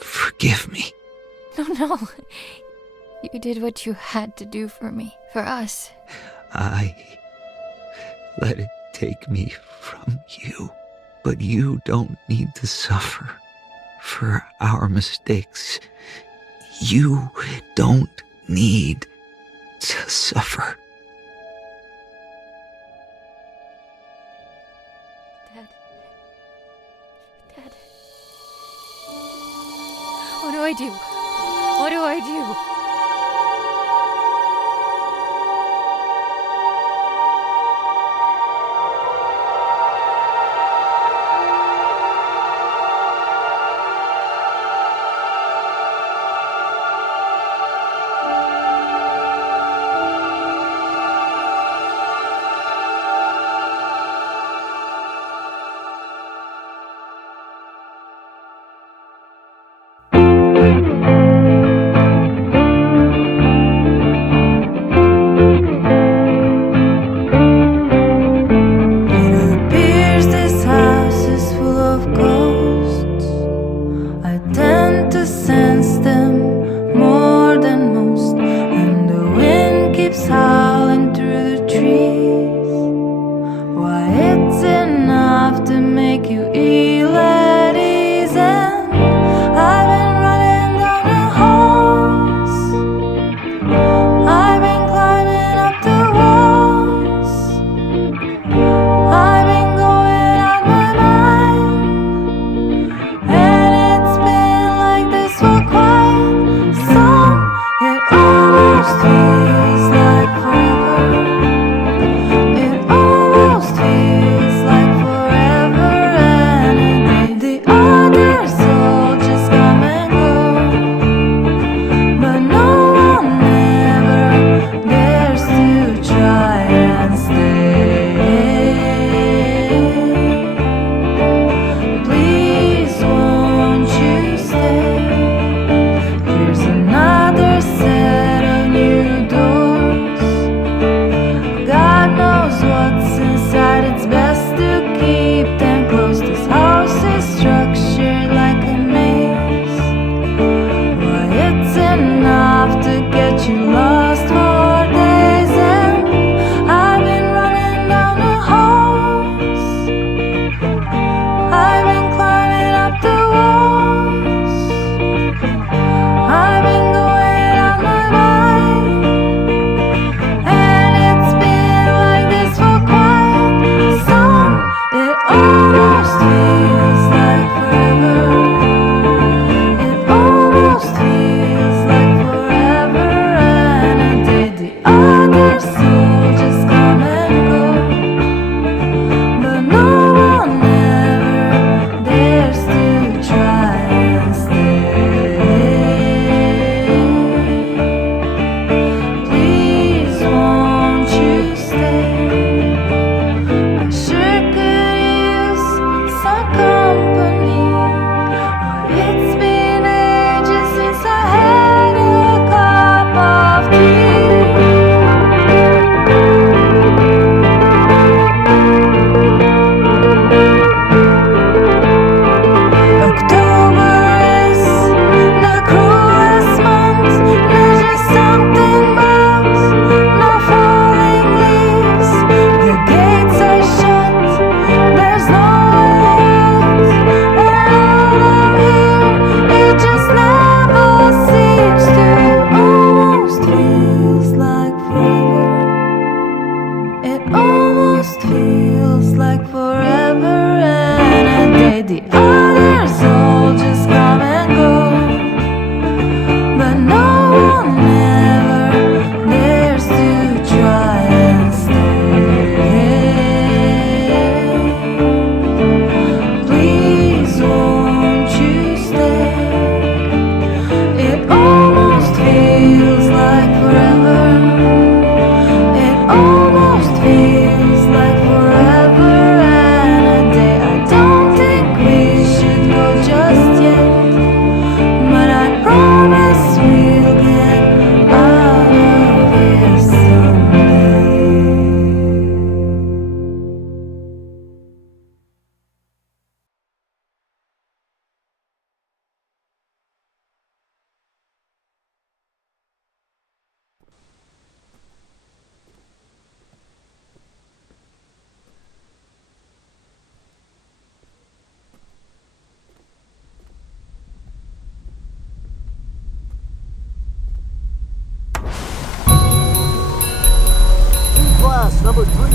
forgive me. No. You did what you had to do for me, for us. I let it take me from you, but you don't need to suffer for our mistakes. You don't need to suffer. Dad. What do I do? What do I do?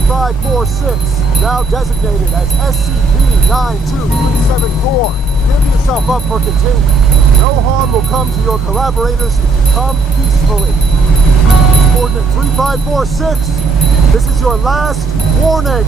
3546, now designated as SCP-92374. Give yourself up for containment. No harm will come to your collaborators if you come peacefully. Coordinate 3546, this is your last warning.